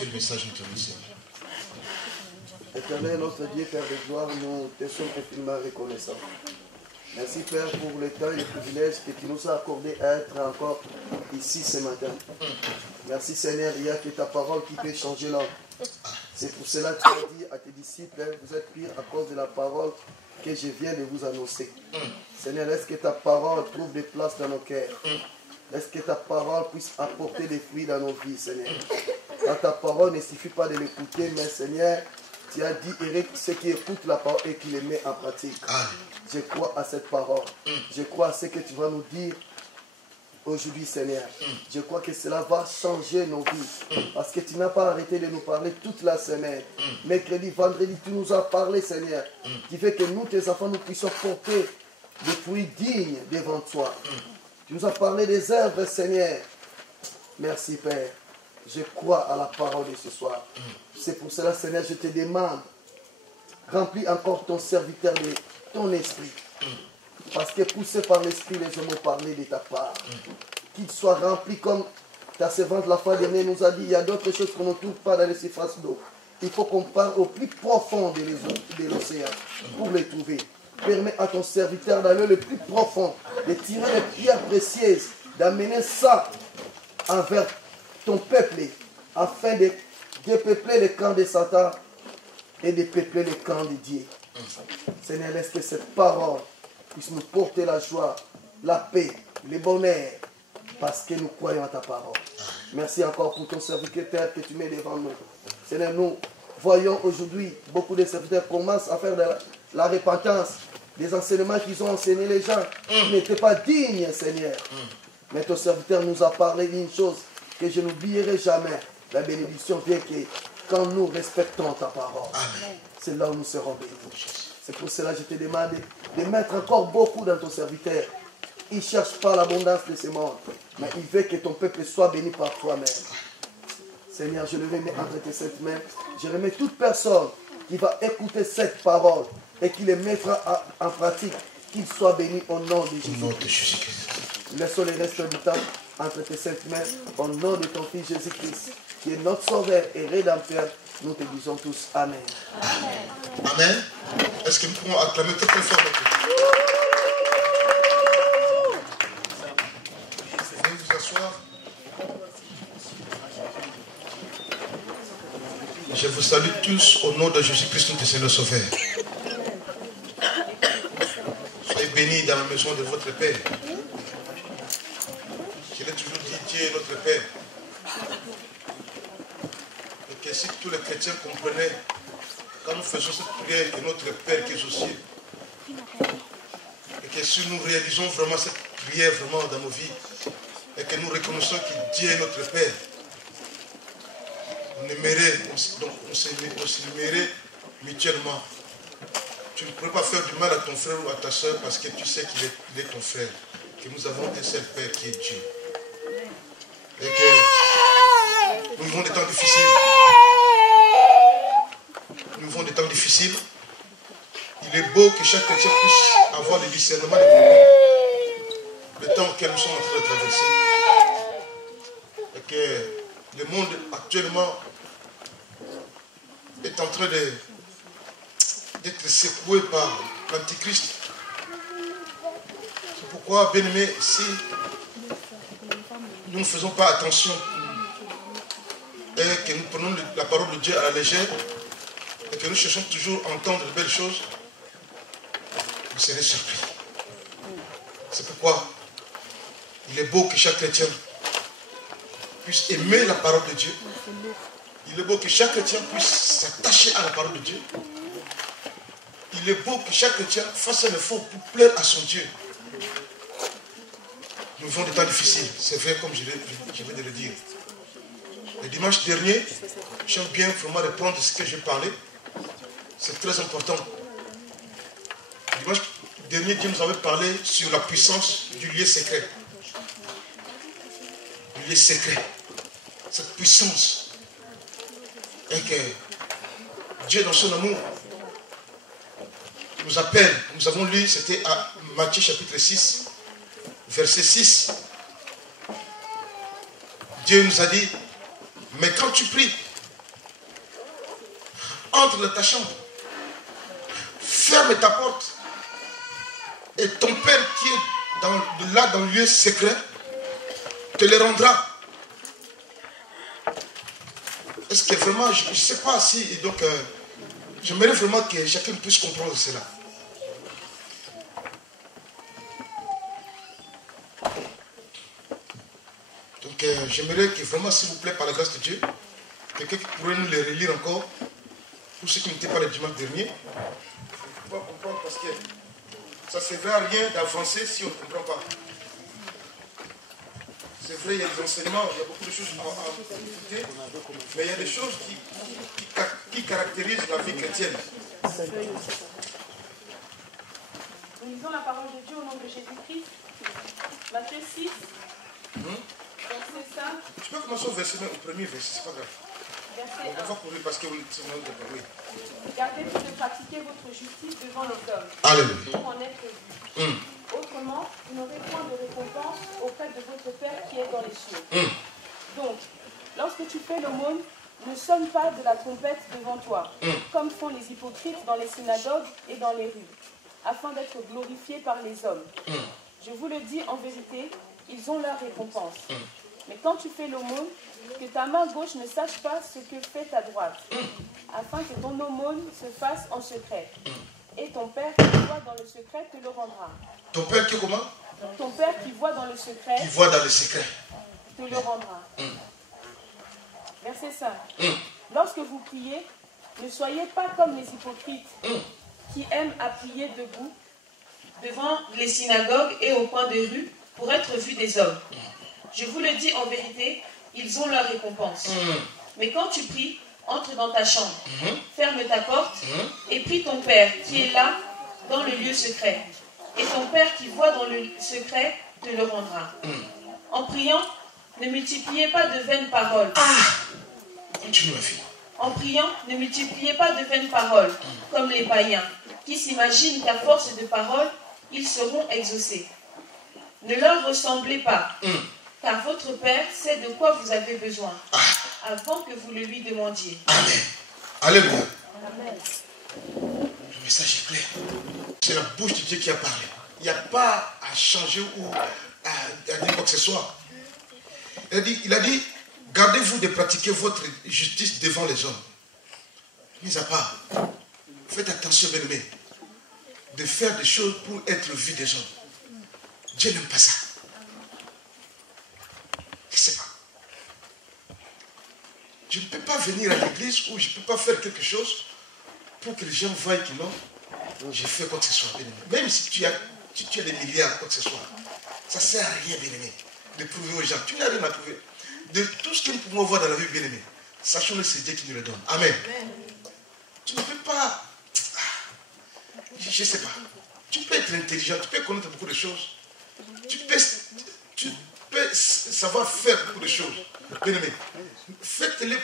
Le message nous remercie. Éternel, notre Dieu, Père de gloire, nous te sommes infiniment reconnaissants. Merci, Père, pour le temps et le privilège que tu nous as accordé à être encore ici ce matin. Merci, Seigneur, il y a que ta parole qui peut changer l'homme. C'est pour cela que tu as dit à tes disciples, Père, vous êtes pire à cause de la parole que je viens de vous annoncer. Seigneur, laisse que ta parole trouve des places dans nos cœurs. Laisse que ta parole puisse apporter des fruits dans nos vies, Seigneur. Dans ta parole, ne suffit pas de l'écouter, mais Seigneur, tu as dit, Eric, ceux qui écoutent la parole et qui les met en pratique. Je crois à cette parole. Je crois à ce que tu vas nous dire aujourd'hui, Seigneur. Je crois que cela va changer nos vies. Parce que tu n'as pas arrêté de nous parler toute la semaine. Mercredi, vendredi, tu nous as parlé, Seigneur. Qui fait que nous, tes enfants, nous puissions porter des fruits dignes devant toi. Tu nous as parlé des œuvres, Seigneur. Merci, Père. Je crois à la parole de ce soir. C'est pour cela, Seigneur, je te demande, remplis encore ton serviteur de ton esprit. Parce que poussé par l'esprit, les hommes ont parlé de ta part. Qu'il soit rempli comme ta servante la fois dernière nous a dit, il y a d'autres choses qu'on ne trouve pas dans les surfaces d'eau. Il faut qu'on parle au plus profond de l'océan pour les trouver. Permets à ton serviteur d'aller le plus profond, de tirer les pierres précieuses, d'amener ça envers ton peuple, afin de dépeupler le camp de Satan et de peupler le camp de Dieu. Seigneur, laisse que cette parole puisse nous porter la joie, la paix, le bonheur, parce que nous croyons à ta parole. Merci encore pour ton serviteur que tu mets devant nous. Seigneur, nous voyons aujourd'hui beaucoup de serviteurs commencent à faire de la repentance, des enseignements qu'ils ont enseignés les gens qui n'étaient pas dignes, Seigneur. Mais ton serviteur nous a parlé d'une chose que je n'oublierai jamais. La bénédiction vient que quand nous respectons ta parole, c'est là où nous serons bénis. C'est pour cela que je te demande de mettre encore beaucoup dans ton serviteur. Il ne cherche pas l'abondance de ce monde, mais il veut que ton peuple soit béni par toi-même. Seigneur, je le remets entre tes saintes mains. Je remets toute personne qui va écouter cette parole et qui les mettra en pratique, qu'il soit béni au nom de Jésus. Laissons les restes du temps entre tes saintes mains, au nom de ton Fils Jésus-Christ, qui est notre Sauveur et Rédempteur. Nous te disons tous Amen. Amen. Amen. Est-ce que nous pouvons acclamer très très fort notre Veuillez vous asseoir. Je vous salue tous au nom de Jésus-Christ, notre Seigneur Sauveur. Soyez bénis dans la maison de votre Père. Je l'ai toujours dit, Dieu est notre Père. Et que si tous les chrétiens comprenaient, quand nous faisons cette prière de notre Père qui est aux cieux, et que si nous réalisons vraiment cette prière vraiment dans nos vies, et que nous reconnaissons que Dieu est notre Père, on s'aimerait mutuellement. Tu ne pourrais pas faire du mal à ton frère ou à ta soeur parce que tu sais qu'il est ton frère, que nous avons un seul Père qui est Dieu. Et que nous vivons des temps difficiles. Nous vivons des temps difficiles. Il est beau que chaque chrétien puisse avoir le discernement des moments, le temps auquel nous sommes en train de traverser. Et que le monde actuellement est en train d'être secoué par l'Antichrist. C'est pourquoi, bien-aimés, si nous ne faisons pas attention et que nous prenons la parole de Dieu à la légère et que nous cherchons toujours à entendre de belles choses, vous serez surpris. C'est pourquoi il est beau que chaque chrétien puisse aimer la parole de Dieu. Il est beau que chaque chrétien puisse s'attacher à la parole de Dieu. Il est beau que chaque chrétien fasse un effort pour plaire à son Dieu. Nous vivons des temps difficiles, c'est vrai comme je viens de le dire. Le dimanche dernier, j'aime bien vraiment reprendre ce que j'ai parlé. C'est très important. Le dimanche dernier, Dieu nous avait parlé sur la puissance du lieu secret. Le lieu secret. Cette puissance. Et que Dieu, dans son amour, nous appelle. Nous avons lu, c'était à Matthieu chapitre 6, verset 6. Dieu nous a dit, mais quand tu pries, entre dans ta chambre, ferme ta porte, et ton Père qui est là dans le lieu secret te les rendra. Est-ce que vraiment, je ne sais pas si, donc, j'aimerais vraiment que chacun puisse comprendre cela. Donc, j'aimerais que vraiment, s'il vous plaît, par la grâce de Dieu, quelqu'un qui pourrait nous les relire encore, pour ceux qui n'étaient pas le dimanche dernier, pour pouvoir comprendre, parce que ça ne servira à rien d'avancer si on ne comprend pas. C'est vrai, il y a des enseignements, il y a beaucoup de choses à écouter, mais il y a des choses qui caractérisent la vie chrétienne. Nous lisons la parole de Dieu au nom de Jésus-Christ. Matthieu 6, verset 5. Tu peux commencer au premier verset, c'est pas grave. Verset On va courir parce que c'est mon de parler. Gardez-vous de pratiquer votre justice devant les hommes. Alléluia. Pour en être vu. Autrement, vous n'aurez point de récompense auprès de votre Père qui est dans les cieux. Donc, lorsque tu fais l'aumône, ne sonne pas de la trompette devant toi, comme font les hypocrites dans les synagogues et dans les rues, afin d'être glorifiés par les hommes. Je vous le dis en vérité, ils ont leur récompense. Mais quand tu fais l'aumône, que ta main gauche ne sache pas ce que fait ta droite, afin que ton aumône se fasse en secret. Et ton Père qui voit dans le secret te le rendra. Ton Père qui comment? Ton Père qui voit dans le secret Qui voit dans le secret te le rendra. Verset 5. Lorsque vous priez, ne soyez pas comme les hypocrites qui aiment à prier debout devant les synagogues et au coin de rue pour être vus des hommes. Je vous le dis en vérité, ils ont leur récompense. Mais quand tu pries, entre dans ta chambre, ferme ta porte et prie ton Père qui est là dans le lieu secret. Et ton Père qui voit dans le secret te le rendra. En priant, ne multipliez pas de vaines paroles. Continue ma fille. En priant, ne multipliez pas de vaines paroles, comme les païens, qui s'imaginent qu'à force de paroles, ils seront exaucés. Ne leur ressemblez pas, car votre Père sait de quoi vous avez besoin, avant que vous le lui demandiez. Amen. Alléluia. Amen. Le message est clair. C'est la bouche de Dieu qui a parlé. Il n'y a pas à changer ou à dire quoi que ce soit. Il a dit, gardez-vous de pratiquer votre justice devant les hommes. Mis à part, faites attention, bien-aimés, de faire des choses pour être vu des hommes. Dieu n'aime pas ça. Je ne sais pas. Je ne peux pas venir à l'église ou je ne peux pas faire quelque chose pour que les gens voient que non, j'ai fait quoi que ce soit, bien-aimé. Même si tu as des milliards, quoi que ce soit, ça ne sert à rien, bien-aimé, de prouver aux gens. Tu n'as rien à prouver. De tout ce que nous pouvons voir dans la vie, bien-aimé, sachons-le, c'est Dieu qui nous le donne. Amen. Tu ne peux pas, je ne sais pas, tu peux être intelligent, tu peux connaître beaucoup de choses, tu peux savoir faire beaucoup de choses. Bien-aimé, faites-les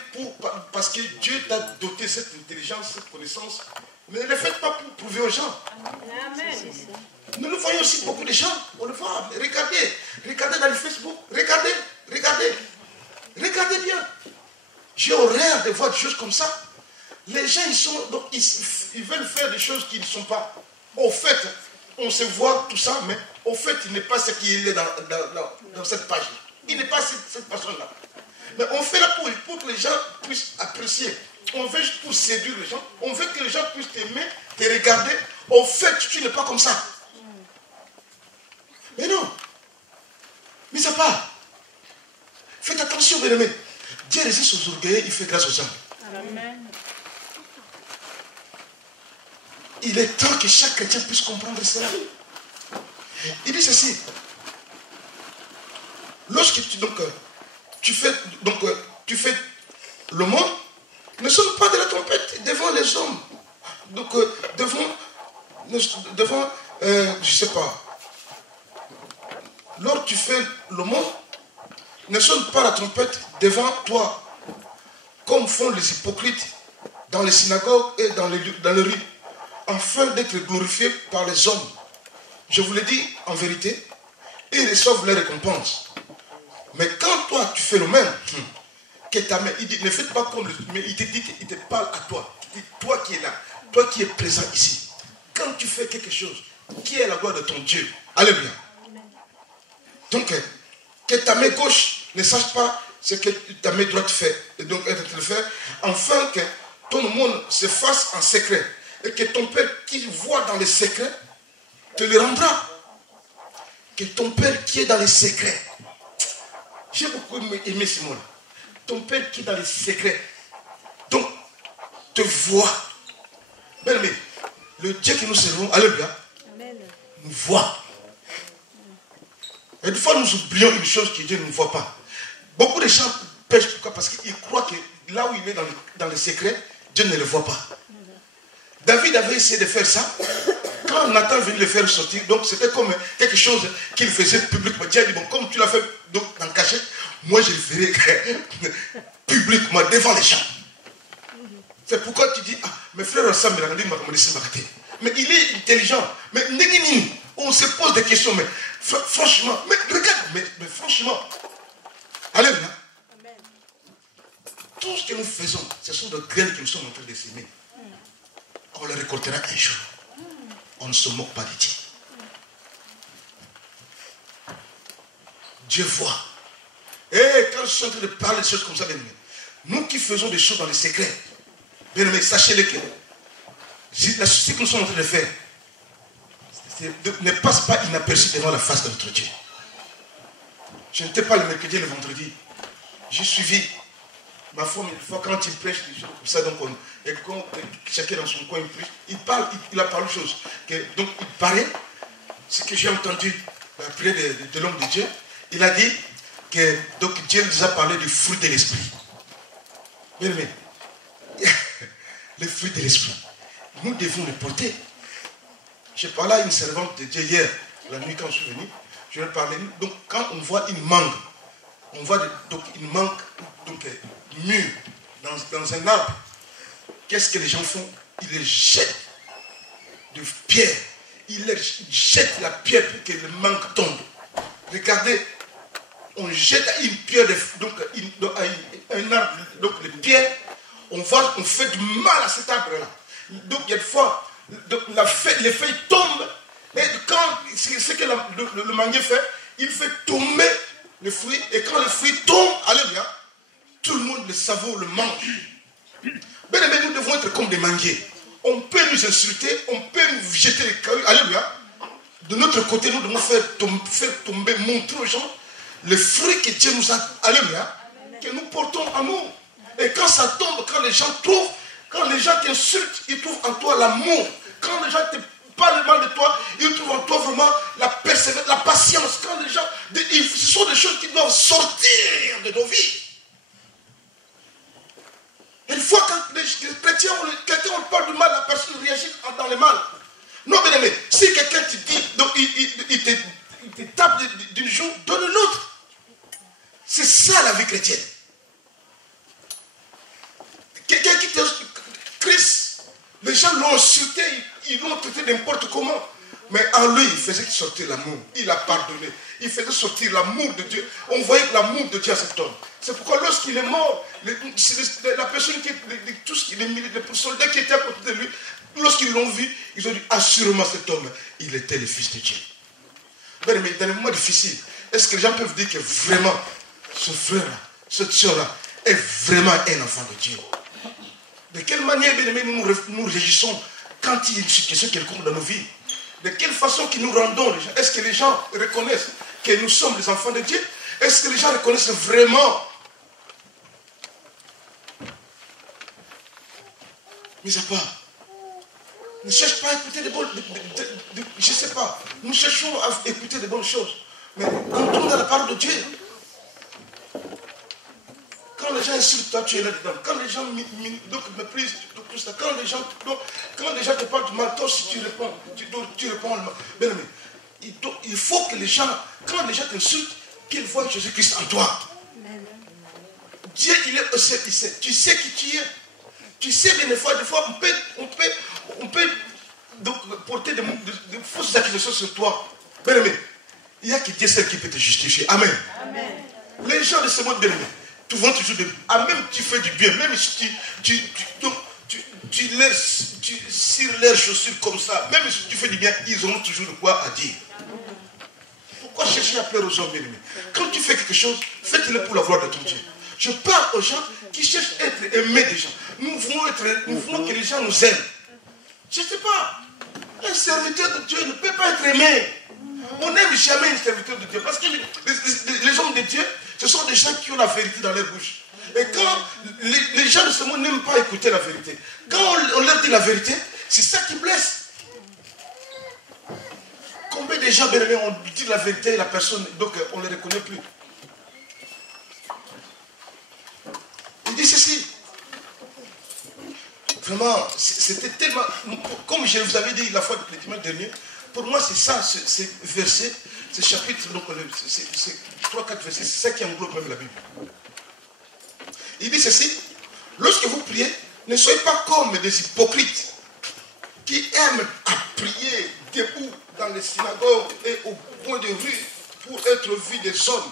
parce que Dieu t'a doté cette intelligence, cette connaissance, mais ne les faites pas pour prouver aux gens. Amen. Nous le voyons aussi beaucoup de gens, on le voit, regardez dans le Facebook, regardez bien. J'ai horreur de voir des choses comme ça. Les gens, ils veulent faire des choses qui ne sont pas. Au fait, on se voit tout ça, mais au fait, il n'est pas ce qui est dans cette page. Il n'est pas cette personne-là. Mais on fait là pour que les gens puissent apprécier. On veut juste pour séduire les gens. On veut que les gens puissent t'aimer, te regarder. Au fait, tu n'es pas comme ça. Mais non. Mis à part. Faites attention, bien aimés. Dieu résiste aux orgueilleux, il fait grâce aux hommes. Amen. Il est temps que chaque chrétien puisse comprendre cela. Il dit ceci. Lorsque tu fais le monde, ne sonne pas de la trompette devant les hommes. Donc, devant je sais pas. Lorsque tu fais le monde, ne sonne pas la trompette devant toi, comme font les hypocrites dans les synagogues et dans les rues, afin d'être glorifiés par les hommes. Je vous le dis en vérité, ils reçoivent leur récompense. Mais quand toi tu fais le même, que ta main, il dit, ne faites pas comme mais il te dit qu'il te parle à toi. Il dit, toi qui es là, toi qui es présent ici, quand tu fais quelque chose, qui est la gloire de ton Dieu? Alléluia. Donc, que ta main gauche ne sache pas ce que ta main droite fait. Et donc, elle te le fait, afin que ton monde se fasse en secret. Et que ton Père qui voit dans les secrets te le rendra. Que ton Père qui est dans les secrets. J'ai beaucoup aimé ce mot-là. Ton Père qui est dans les secrets. Donc, te voit. Bien aimé, le Dieu que nous servons, alléluia, nous voit. Et des fois, nous oublions une chose que Dieu ne nous voit pas. Beaucoup de gens pêchent. Pourquoi? Parce qu'ils croient que là où il est dans les secrets, Dieu ne le voit pas. David avait essayé de faire ça. Quand Nathan venait le faire sortir, donc c'était comme quelque chose qu'il faisait publiquement. Dieu a dit, bon, comme tu l'as fait donc, dans le cachet, moi je le ferai publiquement devant les gens. C'est pourquoi tu dis, ah, mes frères ensemble, mais il est intelligent. Mais on se pose des questions, mais franchement, mais regarde, mais franchement, alléluia. Tout ce que nous faisons, ce sont des graines que nous sommes en train de s'aimer. On le récoltera un jour. On ne se moque pas de Dieu. Dieu voit. Et quand je suis en train de parler de choses comme ça, bien aimé, nous qui faisons des choses dans les secrets, bien aimé, sachez-le que ce que nous sommes en train de faire ne passe pas inaperçu devant la face de notre Dieu. Je n'étais pas le mercredi et le vendredi. J'ai suivi ma femme, une fois quand il prêche des choses comme ça, donc et quand chacun dans son coin il prêche, il a parlé de choses. Donc il paraît, ce que j'ai entendu après de l'homme de Dieu, il a dit que donc Dieu nous a parlé du fruit de l'esprit. Bien aimé, le fruit de l'esprit, nous devons le porter. J'ai parlé à une servante de Dieu hier, la nuit quand je suis venu, je lui ai parlé. Donc quand on voit une mangue, on voit donc une mangue mûre dans un arbre, qu'est-ce que les gens font? Ils les jettent de pierre. Ils les jettent la pierre pour que le mangue tombe. Regardez, on jette une pierre, un arbre, donc de pierre, on fait du mal à cet arbre-là. Donc il y a des fois, les feuilles tombent, et quand ce que le manguier fait, il fait tomber le fruit, et quand le fruit tombe, alléluia, tout le monde le savoure, le mange. Bien aimé, nous devons être comme des manguiers. On peut nous insulter, on peut nous jeter les cailloux, alléluia. De notre côté, nous devons faire tomber, montrer aux gens le fruit que Dieu nous a, alléluia, que nous portons en nous. Et quand ça tombe, quand les gens t'insultent, ils trouvent en toi l'amour. Quand les gens te parlent mal de toi, ils trouvent en toi vraiment la persévérance, la patience. Quand les gens, ce sont des choses qui doivent sortir de nos vies. Une fois quand les chrétiens, quelqu'un on parle du mal, la personne réagit dans le mal. Non, bien aimé, si quelqu'un te dit, donc il te tape d'une joue, donne l'autre. C'est ça la vie chrétienne. Quelqu'un qui te... Christ, les gens l'ont insulté, ils l'ont traité n'importe comment. Mais en lui, il faisait sortir l'amour. Il a pardonné. Il faisait sortir l'amour de Dieu. On voyait l'amour de Dieu à cet homme. C'est pourquoi lorsqu'il est mort, la personne qui les soldats qui étaient à côté de lui, lorsqu'ils l'ont vu, ils ont dit assurément cet homme, il était le fils de Dieu. Mais dans les moments difficiles, est-ce que les gens peuvent dire que vraiment ce frère-là, cette soeur-là est vraiment un enfant de Dieu? De quelle manière, bien aimé, nous réagissons quand il y a une situation quelconque dans nos vies? De quelle façon que nous rendons les gens? Est-ce que les gens reconnaissent que nous sommes les enfants de Dieu? Est-ce que les gens reconnaissent vraiment? Mis à part, ne cherche pas à écouter des bonnes... je ne sais pas. Nous cherchons à écouter des bonnes choses. Mais entrons dans la parole de Dieu. Quand les gens insultent toi, tu es là-dedans. Quand les gens méprisent tout ça, quand les gens te parlent du mal, toi aussi tu réponds. Tu réponds le mal. Bien aimé, il faut que les gens, quand les gens t'insultent, qu'ils voient Jésus-Christ en toi. Dieu, il est au ciel, il sait. Tu sais qui tu es. Tu sais bien des fois on peut donc porter de fausses accusations sur toi. Bien aimé, il n'y a que Dieu seul qui peut te justifier. Amen. Amen. Les gens de ce monde, bien aimé, tu vends toujours de... Ah, même tu fais du bien, même si tu tu cires leurs chaussures comme ça, même si tu fais du bien, ils auront toujours de quoi à dire. Pourquoi chercher à plaire aux gens bien-aimés? Quand tu fais quelque chose, fais-le pour la gloire de ton Dieu. Je parle aux gens qui cherchent à être aimés des gens. Nous voulons que les gens nous aiment. Je ne sais pas. Un serviteur de Dieu ne peut pas être aimé. On n'aime jamais un serviteur de Dieu. Parce que les hommes de Dieu, ce sont des gens qui ont la vérité dans leur bouche. Et quand les gens de ce monde n'aiment pas écouter la vérité, quand on leur dit la vérité, c'est ça qui blesse. Combien de gens, bien aimés, on dit la vérité et la personne, donc on ne les reconnaît plus. Il dit ceci. Vraiment, c'était tellement... Comme je vous avais dit la fois du dimanche dernier, pour moi c'est ça, ces versets, ces chapitres, donc c'est 3-4 versets, c'est ça qui englobe même la Bible. Il dit ceci, lorsque vous priez, ne soyez pas comme des hypocrites qui aiment à prier debout dans les synagogues et au coin de rue pour être vus des hommes.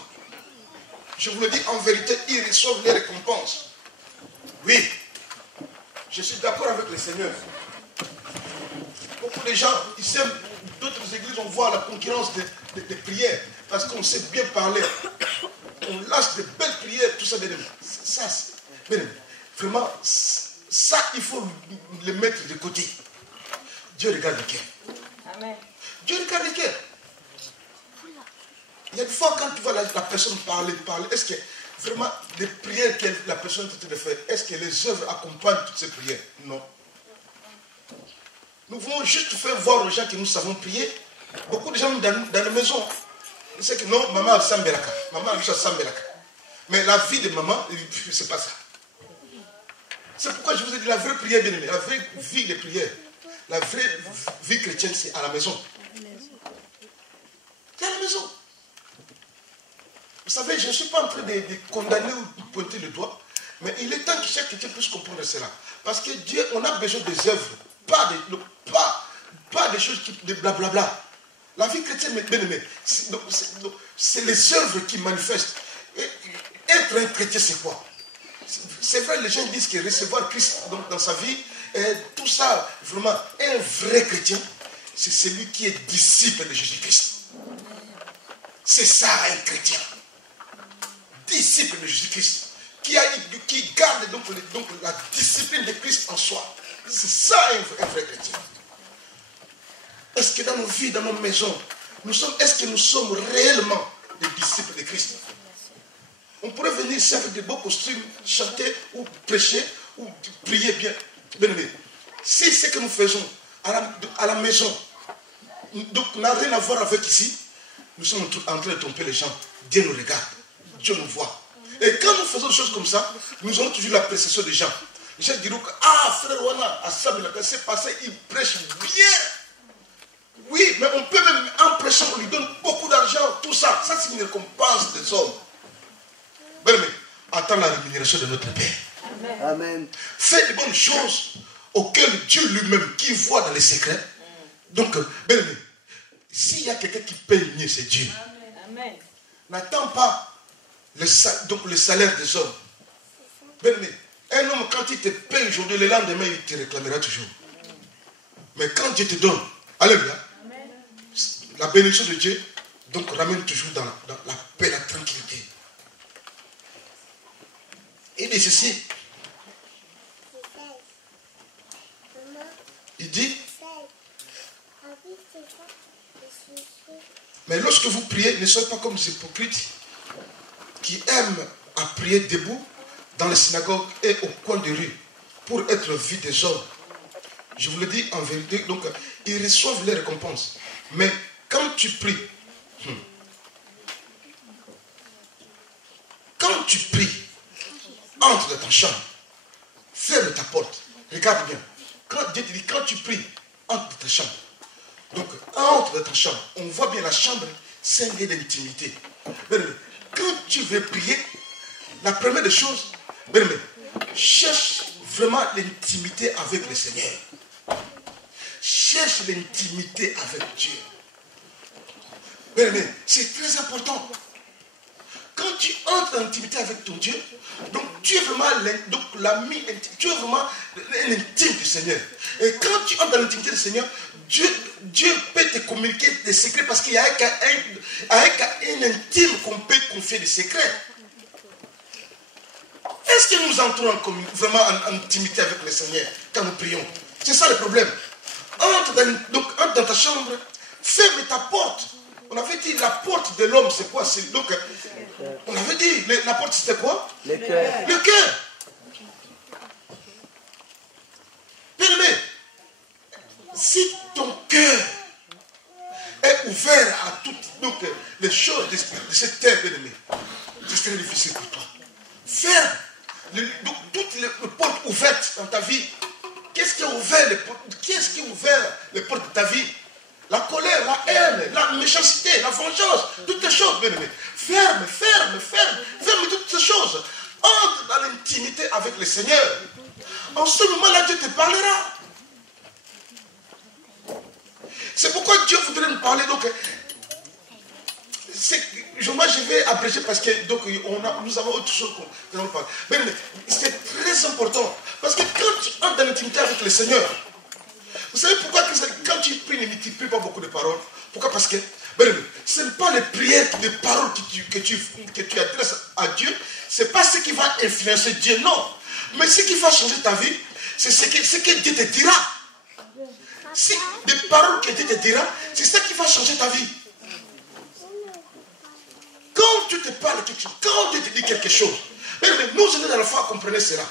Je vous le dis en vérité, ils reçoivent les récompenses. Oui, je suis d'accord avec le Seigneur. Beaucoup de gens, ici, d'autres églises, on voit la concurrence des prières parce qu'on sait bien parler. On lâche de belles prières, tout ça, bien aimé. Ça, bien aimé. Vraiment, ça, il faut le mettre de côté. Dieu regarde le cœur. Amen. Dieu regarde le cœur. Il y a des fois, quand tu vois la personne parler, est-ce que vraiment les prières que la personne est en train de faire, est-ce que les œuvres accompagnent toutes ces prières? Non. Nous voulons juste faire voir aux gens que nous savons prier. Beaucoup de gens dans la maison, ils savent que non, maman a Sambelaka. Maman a Sambelaka. Mais la vie de maman, c'est pas ça. C'est pourquoi je vous ai dit la vraie prière, bien aimé, la vraie vie de prière, la vraie vie chrétienne, c'est à la maison. C'est à la maison. Vous savez, je ne suis pas en train de condamner ou de pointer le doigt, mais il est temps que chaque chrétien puisse comprendre cela. Parce que Dieu, on a besoin des œuvres, pas des choses de blablabla. La vie chrétienne, bien aimé, c'est les œuvres qui manifestent. Et être un chrétien, c'est quoi? C'est vrai, les gens disent que recevoir Christ dans sa vie, et tout ça, vraiment, un vrai chrétien, c'est celui qui est disciple de Jésus-Christ. C'est ça, un chrétien. Disciple de Jésus-Christ. Qui garde donc la discipline de Christ en soi. C'est ça, un vrai chrétien. Est-ce que dans nos vies, dans nos maisons, est-ce que nous sommes réellement des disciples de Christ? On pourrait venir ici avec des beaux costumes, chanter ou prêcher ou prier bien. Bien aimé, si ce que nous faisons à la maison donc n'a rien à voir avec ici, nous sommes en train de tromper les gens. Dieu nous regarde, Dieu nous voit. Et quand nous faisons des choses comme ça, nous avons toujours l'appréciation des gens. Les gens diront que, ah, frère Wana, à ça, c'est passé, il prêche bien. Oui, mais on peut même, en prêchant, on lui donne beaucoup d'argent, tout ça. Ça, c'est une récompense des hommes. Bien aimé, attends la rémunération de notre Père. Amen. Amen. Fais de bonnes choses auxquelles Dieu lui-même, qui voit dans les secrets. Donc, bien aimé, s'il y a quelqu'un qui paye mieux, c'est Dieu. Amen. N'attends pas le salaire des hommes. Bien aimé, un homme, quand il te paye aujourd'hui, le lendemain, il te réclamera toujours. Mais quand Dieu te donne, alléluia, la bénédiction de Dieu, donc ramène toujours dans la paix, la tranquillité. Il dit ceci. Il dit, mais lorsque vous priez, ne soyez pas comme les hypocrites qui aiment à prier debout dans les synagogues et au coin de rue pour être vus des hommes. Je vous le dis en vérité, donc ils reçoivent les récompenses. Mais quand tu pries, entre dans ta chambre, ferme ta porte, regarde bien. Quand Dieu te dit, quand tu pries, entre dans ta chambre. Donc, entre dans ta chambre, on voit bien la chambre, c'est un lieu d'intimité. Quand tu veux prier, la première des choses, cherche vraiment l'intimité avec le Seigneur. Cherche l'intimité avec Dieu. C'est très important. Quand tu entres en intimité avec ton Dieu, donc tu es vraiment l'ami, tu es vraiment l'intime du Seigneur. Et quand tu entres dans l'intimité du Seigneur, Dieu peut te communiquer des secrets parce qu'il y a un intime qu'on peut confier des secrets. Est-ce que nous entrons vraiment en intimité avec le Seigneur quand nous prions? C'est ça le problème. Entre dans ta chambre, ferme ta porte. On avait dit la porte de l'homme, c'est quoi? Donc, on avait dit, la porte c'était quoi? Le cœur. Le cœur. Bien-aimé, si ton cœur est ouvert à toutes les choses de cette terre, bien-aimé, ce serait difficile pour toi. Ferme toutes les portes ouvertes dans ta vie. Qu'est-ce qui a ouvert les portes de ta vie? La colère, la haine, la méchanceté, la vengeance, toutes les choses, bien-aimé. Ferme toutes ces choses. Entre dans l'intimité avec le Seigneur. En ce moment-là, Dieu te parlera. C'est pourquoi Dieu voudrait nous parler. Donc, moi, je vais abréger parce que nous avons autre chose qu'on nous parle. Mais c'est très important. Parce que quand tu entres dans l'intimité avec le Seigneur, vous savez pourquoi quand tu pries, ne multiplie pas beaucoup de paroles? Pourquoi? Parce que ce n'est pas les prières, les paroles que tu adresses à Dieu, ce n'est pas ce qui va influencer Dieu, non. Mais ce qui va changer ta vie, c'est ce que Dieu te dira. Si les paroles que Dieu te dira, c'est ça qui va changer ta vie. Quand tu te parles quelque chose, quand Dieu te dit quelque chose, nous, dans la foi, comprenez cela.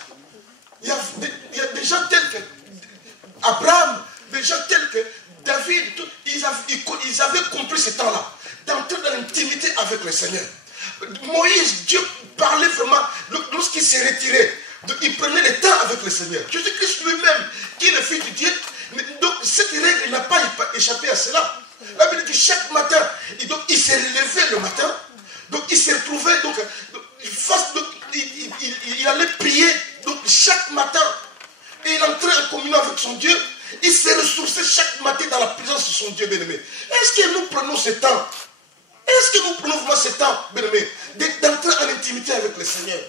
Il y a des gens tels que Abraham, des gens tels que David, ils avaient compris ce temps-là, d'entrer dans l'intimité avec le Seigneur. Moïse, Dieu parlait vraiment, lorsqu'il s'est retiré, il prenait le temps avec le Seigneur. Jésus-Christ lui-même, qui est le Fils de Dieu, donc cette règle n'a pas échappé à cela. La Bible dit que chaque matin, il s'est levé le matin, donc il s'est retrouvé, il allait prier chaque matin, et il entrait en communion avec son Dieu. Il s'est ressourcé chaque matin dans la présence de son Dieu bien-aimé. Est-ce que nous prenons ce temps? Est-ce que nous prenons vraiment ce temps, bien-aimé, d'entrer en intimité avec le Seigneur?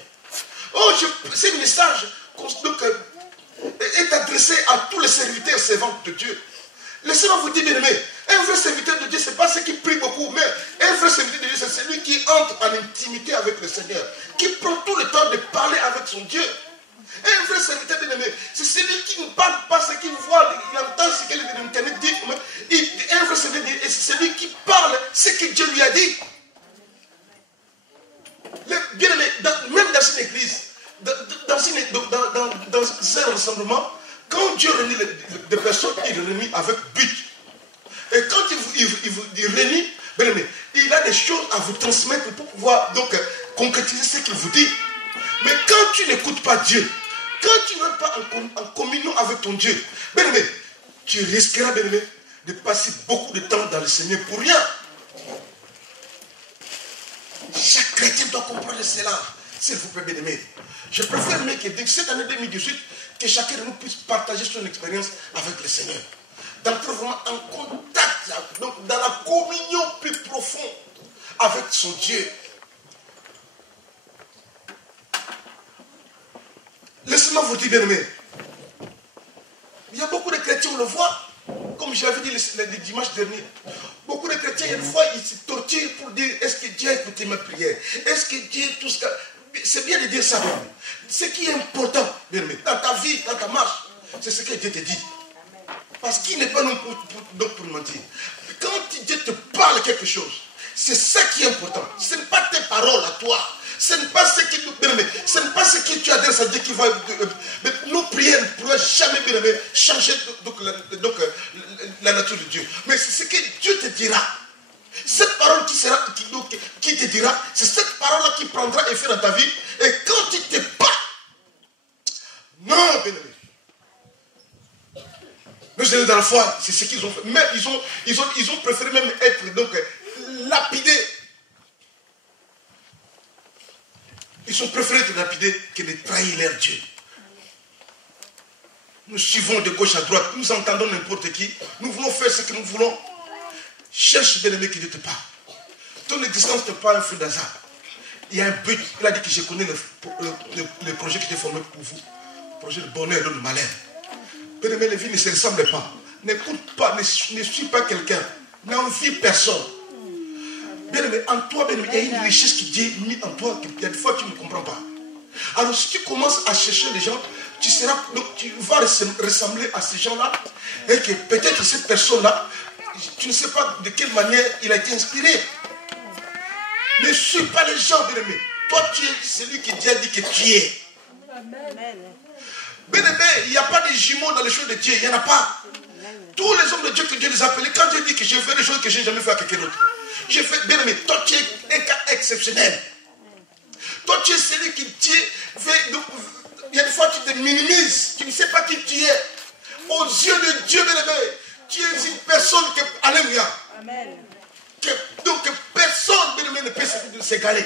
Ce message est adressé à tous les serviteurs servants de Dieu. Laissez-moi vous dire, bien-aimé, un vrai serviteur de Dieu, ce n'est pas celui qui prie beaucoup, mais un vrai serviteur de Dieu, c'est celui qui entre en intimité avec le Seigneur, qui prend tout le temps de parler avec son Dieu. Un vrai serviteur bien-aimé, c'est celui qui ne parle pas ce qu'il voit, il entend ce que l'Internet dit. Un vrai serviteur, c'est celui qui parle ce que Dieu lui a dit. Bien-aimé, même dans une église, dans un rassemblement, quand Dieu réunit des personnes, il réunit avec but. Et quand il réunit, bien-aimé, il a des choses à vous transmettre pour pouvoir concrétiser ce qu'il vous dit. Mais quand tu n'écoutes pas Dieu, quand tu n'entres pas en communion avec ton Dieu, bien-aimé, tu risqueras, bien-aimé, de passer beaucoup de temps dans le Seigneur pour rien. Chaque chrétien doit comprendre cela. S'il vous plaît, bien-aimé. Je préfère que cette année 2018, que chacun de nous puisse partager son expérience avec le Seigneur. D'entrer vraiment en contact, donc dans la communion plus profonde avec son Dieu. Laissez-moi vous dire, bien-aimé, il y a beaucoup de chrétiens, on le voit, comme je l'avais dit le dimanche dernier. Beaucoup de chrétiens, une fois, ils se torturent pour dire, est-ce que Dieu a écouté ma prière? Est-ce que Dieu, tout ce que... C'est bien de dire ça, bien-aimé. Ce qui est important, bien-aimé, dans ta vie, dans ta marche, c'est ce que Dieu te dit. Parce qu'il n'est pas non pour mentir. Quand Dieu te parle quelque chose, c'est ça qui est important. Ce n'est pas tes paroles à toi. Ce n'est pas ce que tu adresses à Dieu qui va... Nos prières ne pourraient jamais, bien aimé, changer la nature de Dieu. Mais c'est ce que Dieu te dira. Cette parole qui te dira, c'est cette parole-là qui prendra effet dans ta vie. Et quand tu te bats, non, bien aimé. Nous, dans la foi, c'est ce qu'ils ont fait. Mais ils ont préféré même être lapidés. Ils ont préféré être lapidés que de trahir leur Dieu. Nous suivons de gauche à droite, nous entendons n'importe qui, nous voulons faire ce que nous voulons. Cherche bien aimé que Dieu te parle. Ton existence n'est pas un fruit d'hasard. il y a un but. Il a dit que je connais le projet que j'ai formé pour vous. Le projet de bonheur et de malheur. Bien-aimé, les vies ne se ressemblent pas. N'écoute pas, ne suis pas quelqu'un. N'envie personne. Bien-aimé, en toi, bien-aimé, il y a une richesse qui Dieu a mis en toi. Il y a des fois tu ne comprends pas. Alors si tu commences à chercher les gens, tu vas ressembler à ces gens-là. Et que peut-être cette personne-là, tu ne sais pas de quelle manière il a été inspiré. Ne suis pas les gens, bien-aimé. Toi, tu es celui que Dieu a dit que tu es. Bien-aimé, il n'y a pas de jumeaux dans les choses de Dieu. Il n'y en a pas. Tous les hommes de Dieu que Dieu les a appelés, quand Dieu dit que j'ai fait des choses que je n'ai jamais fait à quelqu'un d'autre. J'ai fait, bien-aimé, toi tu es un cas exceptionnel. Toi tu es celui qui fait. Il y a des fois tu te minimises. Tu ne sais pas qui tu es. Aux yeux de Dieu, bien-aimé, tu es une personne que. Alléluia. Amen. Donc personne, bien-aimé, ne peut s'égaler.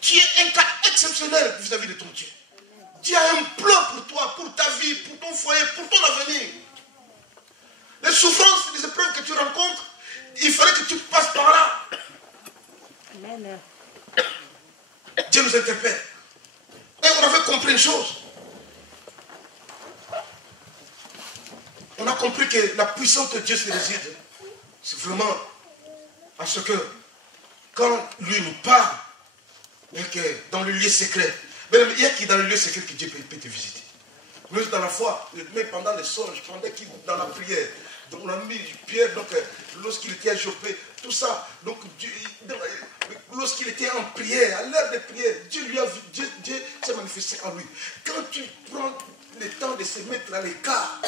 Tu es un cas exceptionnel vis-à-vis de ton Dieu. Dieu a un plan pour toi, pour ta vie, pour ton foyer, pour ton avenir. Les souffrances, les épreuves que tu rencontres, il fallait que tu passes par là. Amen. Dieu nous interpelle. Et on avait compris une chose. On a compris que la puissance de Dieu se réside. C'est vraiment à ce que quand lui nous parle, et que dans le lieu secret, il y a qui dans le lieu secret que Dieu peut te visiter. Nous dans la foi, mais pendant les songes, pendant qu'il dans la prière. Donc on a mis Pierre, donc lorsqu'il était à Joppé, tout ça, donc lorsqu'il était en prière, à l'heure de prière, Dieu s'est manifesté en lui. Quand tu prends le temps de se mettre à l'écart,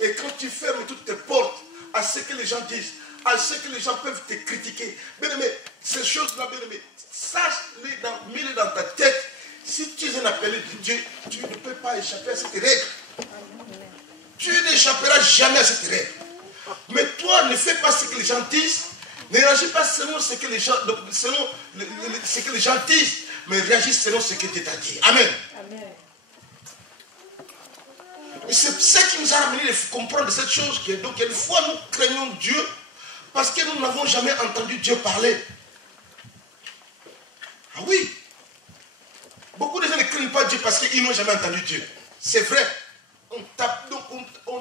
et quand tu fermes toutes tes portes à ce que les gens disent, à ce que les gens peuvent te critiquer, bien-aimé, ces choses-là, bien-aimé, sache-les mets-les dans ta tête. Si tu es un appelé de Dieu, tu ne peux pas échapper à cette règle. Tu n'échapperas jamais à cette règle. Mais toi, ne fais pas ce que les gens disent. Ne réagis pas selon ce que les gens, ce que les gens disent, mais réagis selon ce que Dieu t'a dit. Amen. Amen. Et c'est ça qui nous a amené à comprendre cette chose. Donc, il y a une fois, nous craignons Dieu parce que nous n'avons jamais entendu Dieu parler. Ah oui. Beaucoup de gens ne craignent pas Dieu parce qu'ils n'ont jamais entendu Dieu. C'est vrai. On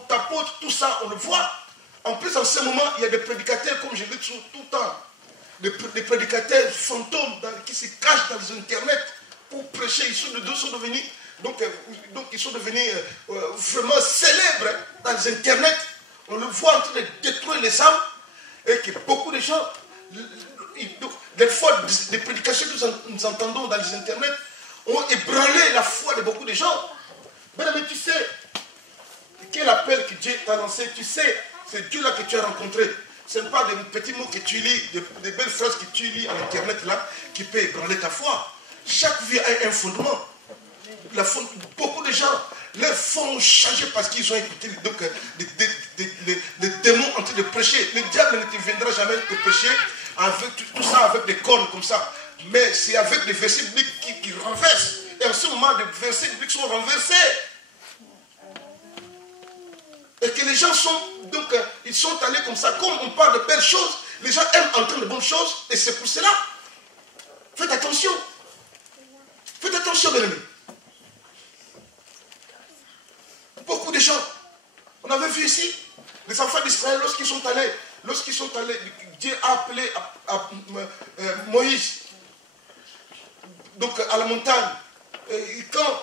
tapote tout ça, on le voit. En plus, en ce moment, il y a des prédicateurs, comme je dis tout le temps, des prédicateurs fantômes qui se cachent dans les internets pour prêcher. Ils sont devenus, donc ils sont devenus vraiment célèbres dans les internets. On le voit en train de détruire les âmes. Et que beaucoup de gens, des fois, des prédications que nous entendons dans les internets ont ébranlé la foi de beaucoup de gens. Mais tu sais, quel appel que Dieu t'a lancé, tu sais, c'est Dieu-là que tu as rencontré. Ce n'est pas des petits mots que tu lis, des belles phrases que tu lis à l'internet là, qui peut ébranler ta foi. Chaque vie a un fondement. Beaucoup de gens, leurs foi ont changé parce qu'ils ont écouté des démons en train de prêcher. Le diable ne te viendra jamais te prêcher avec tout ça, avec des cornes comme ça. Mais c'est avec des versets bibliques qui renversent. Et en ce moment, des versets bibliques sont renversés. Et que les gens sont, donc, ils sont allés comme ça. Comme on parle de belles choses, les gens aiment entendre de bonnes choses. Et c'est pour cela. Faites attention. Faites attention, mes amis. Beaucoup de gens, on avait vu ici, les enfants d'Israël, lorsqu'ils sont allés, Dieu a appelé Moïse, donc à la montagne. Et quand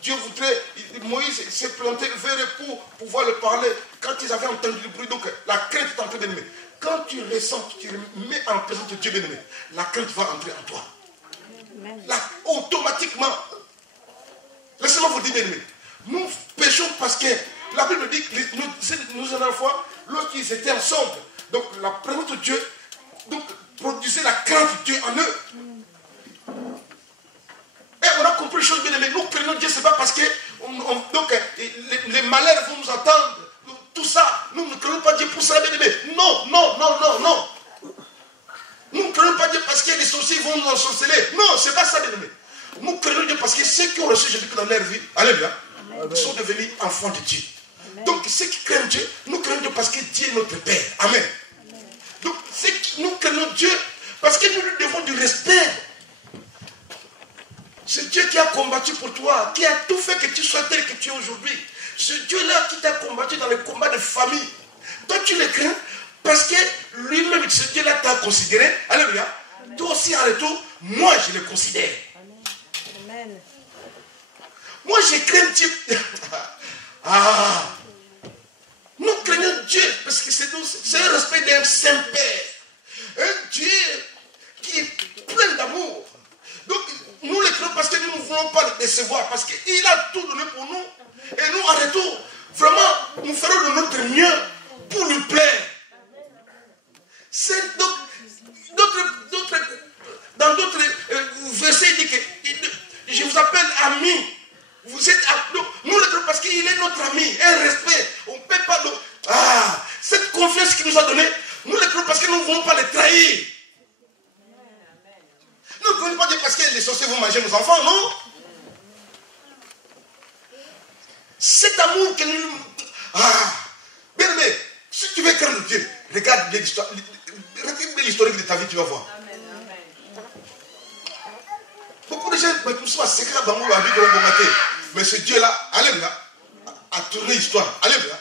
Dieu voudrait, Moïse s'est planté vers eux pour pouvoir leur parler. Quand ils avaient entendu le bruit, donc la crainte est entrée, bien-aimé. Quand tu ressens, tu mets en présence de Dieu, bien-aimé, la crainte va entrer en toi. Là, automatiquement. Laissez-moi vous dire, bien-aimé, nous péchons parce que la Bible dit que nous en avons fois, lorsqu'ils étaient ensemble, donc la présence de Dieu donc, produisait la crainte de Dieu en eux. Et on a compris une chose, bien aimé. Nous craignons Dieu, ce n'est pas parce que les malheurs vont nous entendre. Tout ça, nous ne craignons pas Dieu pour ça, bien aimé. Non, non, non, non, non. Nous ne craignons pas Dieu parce que les sorciers vont nous ensorceler. Non, ce n'est pas ça, bien aimé. Nous craignons Dieu parce que ceux qui ont reçu Jésus-Christ dans leur vie, alléluia, sont devenus enfants de Dieu. Amen. Donc ceux qui craignent Dieu, nous craignons Dieu parce que Dieu est notre Père. Amen. Amen. Donc nous craignons Dieu parce que nous lui devons du respect. C'est Dieu qui a combattu pour toi, qui a tout fait que tu sois tel que tu es aujourd'hui. Ce Dieu-là qui t'a combattu dans les combats de famille. Toi, tu le crains parce que lui-même, ce Dieu-là t'a considéré. Alléluia. Toi aussi, en retour, moi, je le considère. Amen. Moi, je crains Dieu. Nous craignons Dieu parce que c'est un respect d'un Saint-Père. Un Dieu qui est plein d'amour. Donc, nous le craignons parce que nous ne voulons pas le décevoir. Parce qu'il a tout donné pour nous. Et nous, en retour, vraiment, nous ferons de notre mieux pour lui plaire. C'est donc, dans d'autres versets, il dit que je vous appelle ami. Vous êtes nous le craignons parce qu'il est notre ami. Un respect. On ne peut pas. Cette confiance qu'il nous a donnée, nous le craignons parce que nous ne voulons pas le trahir. Nous ne craignons pas Dieu parce que les sorciers vont manger nos enfants, non? Cet amour que nous... Bien aimé, si tu veux craindre Dieu, regarde bien l'histoire. Regarde bien l'historique de ta vie, tu vas voir. Amen. Beaucoup de gens, mais ce Dieu-là, alléluia, a tourné l'histoire. Alléluia.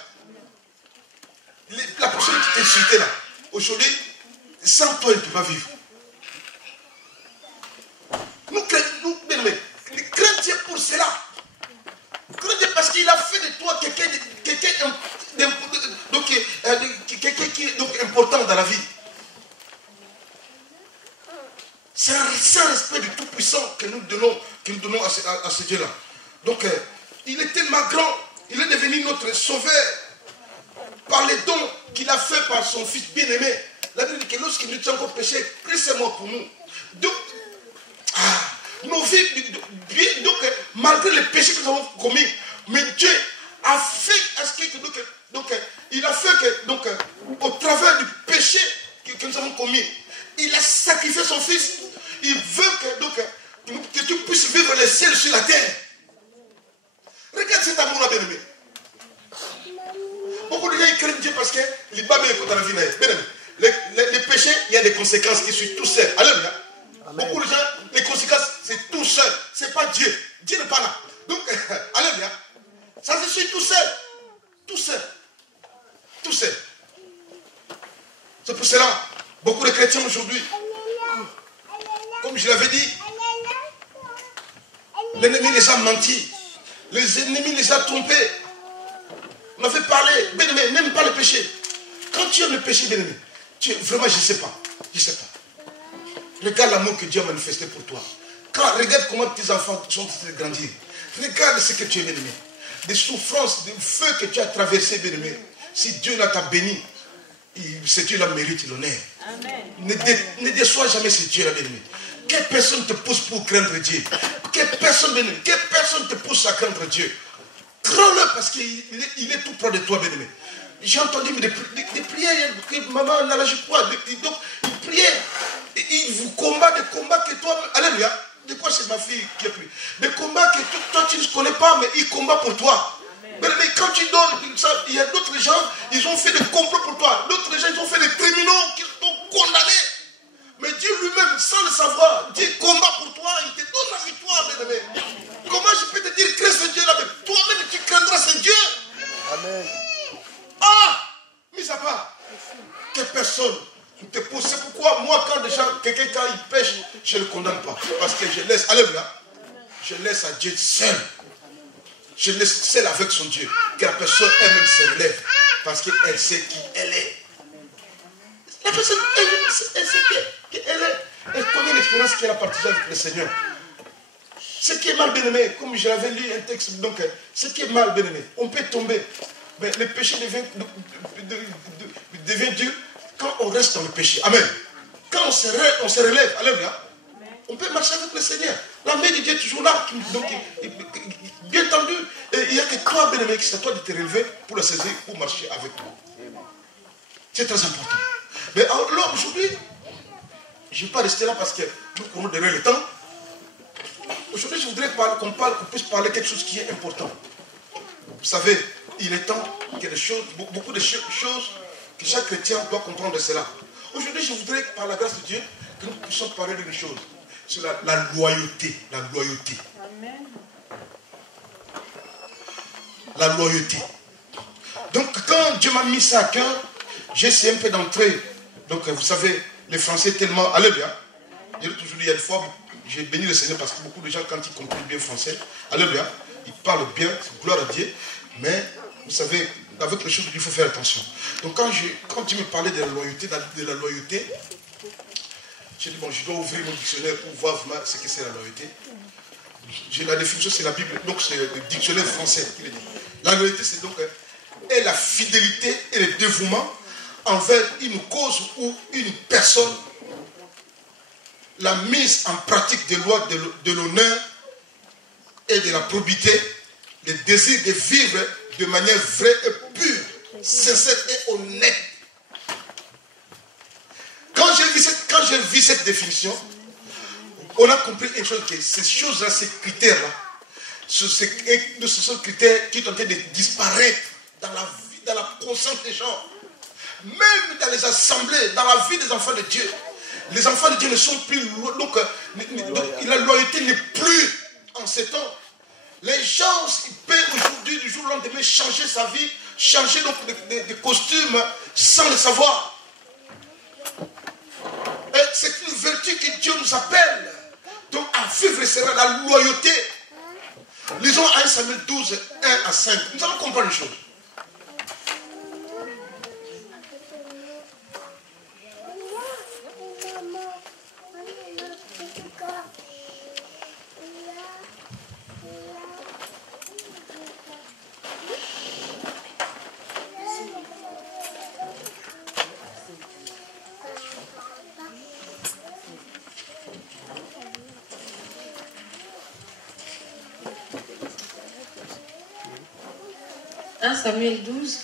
La personne qui t'insultait là, aujourd'hui, sans toi, il ne peut pas vivre. Nous craignons Dieu pour cela. Craignons Dieu parce qu'il a fait de toi quelqu'un qui est important dans la vie. C'est un respect du Tout-Puissant que nous donnons à ce Dieu-là. Donc, il est tellement grand, il est devenu notre sauveur par les dons qu'il a fait par son Fils bien-aimé. La Bible dit que lorsqu'il nous a encore péché, Christ est mort pour nous. Donc, nos vies, donc, malgré les péchés que nous avons commis, mais Dieu a fait à ce que, il a fait que, donc, au travers du péché que nous avons commis, il a sacrifié son Fils. Il veut que tu puisses vivre les ciels sur la terre. Regarde cet amour-là, bien-aimé. Beaucoup de gens ils craignent Dieu parce que les babes écoutent dans la vie. Les péchés, il y a des conséquences qui sont tout seuls. Alléluia. Beaucoup de gens, les conséquences, c'est tout seul. Ce n'est pas Dieu. Dieu n'est pas là. Donc, alléluia. Ça se suit tout seul. Tout seul. Tout seul. C'est pour cela, beaucoup de chrétiens aujourd'hui, comme je l'avais dit, l'ennemi les a menti. Les ennemis les a trompés. On avait parlé, bien-aimé, n'aime pas le péché. Quand tu aimes le péché, bien-aimé, vraiment, je ne sais pas. Je ne sais pas. Regarde l'amour que Dieu a manifesté pour toi. Regarde comment tes enfants sont en train de grandir. Regarde ce que tu es, bien-aimé. Des souffrances, des feux que tu as traversés, bien-aimé. Si Dieu t'a béni, ce Dieu-là mérite l'honneur. Ne déçois jamais ce Dieu-là, bien-aimé. Quelle personne te pousse pour craindre Dieu? Quelle personne te pousse à craindre Dieu? Crains-le parce qu'il est tout près de toi, bien-aimé. J'ai entendu des prières, maman n'a lâché quoi. Donc, il priait. Il vous combat des combats que toi, alléluia. De quoi c'est ma fille qui a pris? Des combats que toi tu ne connais pas, mais il combat pour toi. Mais quand tu dors, il y a d'autres gens, ils ont fait des complots pour toi. D'autres gens, ils ont fait des criminels qui t'ont condamné. Mais Dieu lui-même, sans le savoir, Dieu combat pour toi, il te donne la victoire, bien-aimé. Comment je peux te dire, crains ce Dieu-là, mais toi-même tu craindras ce Dieu. Amen. Mis à part, quelle personne te pousse. C'est pourquoi moi, quand quelqu'un il pêche, je ne le condamne pas. Parce que je laisse, alléluia, je laisse à Dieu seul. Je laisse seul avec son Dieu. Que la personne elle-même se relève. Parce qu'elle sait qui elle est. La personne, elle sait qui elle est. Elle connaît l'expérience qu'elle a partagée avec le Seigneur. Ce qui est mal, bien-aimé, comme je l'avais lu un texte, donc, ce qui est mal, bien-aimé, on peut tomber. Mais le péché devient dur quand on reste dans le péché. Amen. Quand on se relève, alléluia, on peut marcher avec le Seigneur. La main de Dieu est toujours là. Donc, bien entendu, il n'y a que toi, bien-aimé, c'est à toi de te relever pour la saisir, pour marcher avec nous. C'est très important. Mais alors, aujourd'hui, je ne vais pas rester là parce que nous courons derrière le temps. Aujourd'hui, je voudrais qu'on puisse parler quelque chose qui est important. Vous savez, il est temps qu'il y ait beaucoup de choses que chaque chrétien doit comprendre de cela. Aujourd'hui, je voudrais, par la grâce de Dieu, que nous puissions parler d'une chose. C'est la loyauté. La loyauté. Amen. La loyauté. Donc quand Dieu m'a mis ça à cœur, j'ai essayé un peu d'entrer. Donc vous savez, les Français tellement... Alléluia. Je l'ai toujours dit, il y a une fois, j'ai béni le Seigneur parce que beaucoup de gens, quand ils comprennent bien français, alléluia, ils parlent bien, gloire à Dieu. Mais vous savez, avec les choses, il faut faire attention. Donc quand Dieu me parlait de la loyauté, j'ai dit, bon, je dois ouvrir mon dictionnaire pour voir vraiment ce que c'est la loyauté. La définition, c'est la Bible, donc c'est le dictionnaire français qui le dit. La loyauté, c'est donc est la fidélité et le dévouement envers une cause ou une personne, la mise en pratique des lois de l'honneur et de la probité, le désir de vivre de manière vraie et pure, sincère et honnête. Quand j'ai vu cette définition, on a compris une chose, que ces choses-là, ces critères-là, ce sont des critères qui sont en train de disparaître dans la vie, dans la conscience des gens. Même dans les assemblées, dans la vie des enfants de Dieu. Les enfants de Dieu ne sont plus... Donc la loyauté n'est plus en ces temps. Les gens, ils peuvent aujourd'hui, du jour au lendemain, changer sa vie, changer donc de costume sans le savoir. Et c'est une vertu que Dieu nous appelle. Donc à vivre sera la loyauté. Lisons 1 Samuel 12, 1 à 5. Nous allons comprendre une chose. Samuel 12,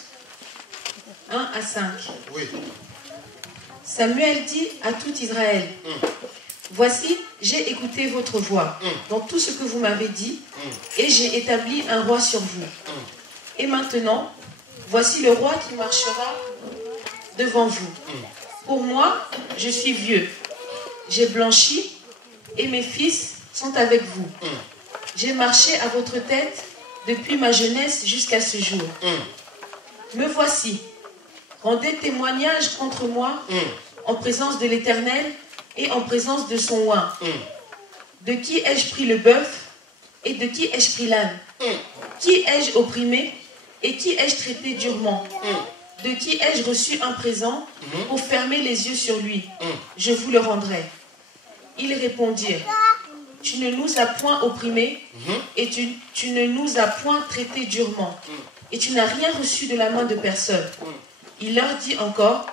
1 à 5. Oui. Samuel dit à tout Israël, voici, j'ai écouté votre voix dans tout ce que vous m'avez dit, et j'ai établi un roi sur vous. Et maintenant, voici le roi qui marchera devant vous. Pour moi, je suis vieux, j'ai blanchi, et mes fils sont avec vous. J'ai marché à votre tête depuis ma jeunesse jusqu'à ce jour. Me voici. Rendez témoignage contre moi en présence de l'Éternel et en présence de son oint. De qui ai-je pris le bœuf et de qui ai-je pris l'âne? Qui ai-je opprimé et qui ai-je traité durement? De qui ai-je reçu un présent pour fermer les yeux sur lui? Je vous le rendrai. Ils répondirent, tu ne nous as point opprimés et tu ne nous as point traités durement. Et tu n'as rien reçu de la main de personne. Il leur dit encore,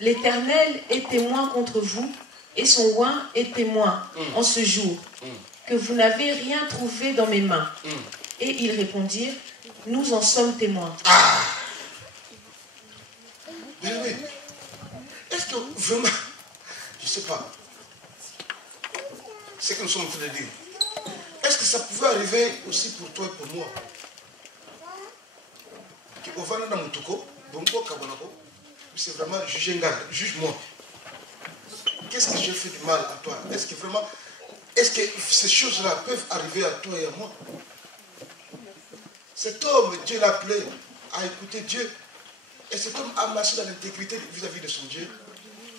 l'Éternel est témoin contre vous et son oint est témoin en ce jour, que vous n'avez rien trouvé dans mes mains. Et ils répondirent, nous en sommes témoins. Ah! Mais oui. Est-ce que vraiment, je ne sais pas, ce que nous sommes en train de dire, est-ce que ça pouvait arriver aussi pour toi et pour moi? C'est vraiment juge-moi. Qu'est-ce que j'ai fait du mal à toi? Est-ce que ces choses-là peuvent arriver à toi et à moi? Cet homme, Dieu l'a appelé à écouter Dieu. Et cet homme a marché dans l'intégrité vis-à-vis de son Dieu.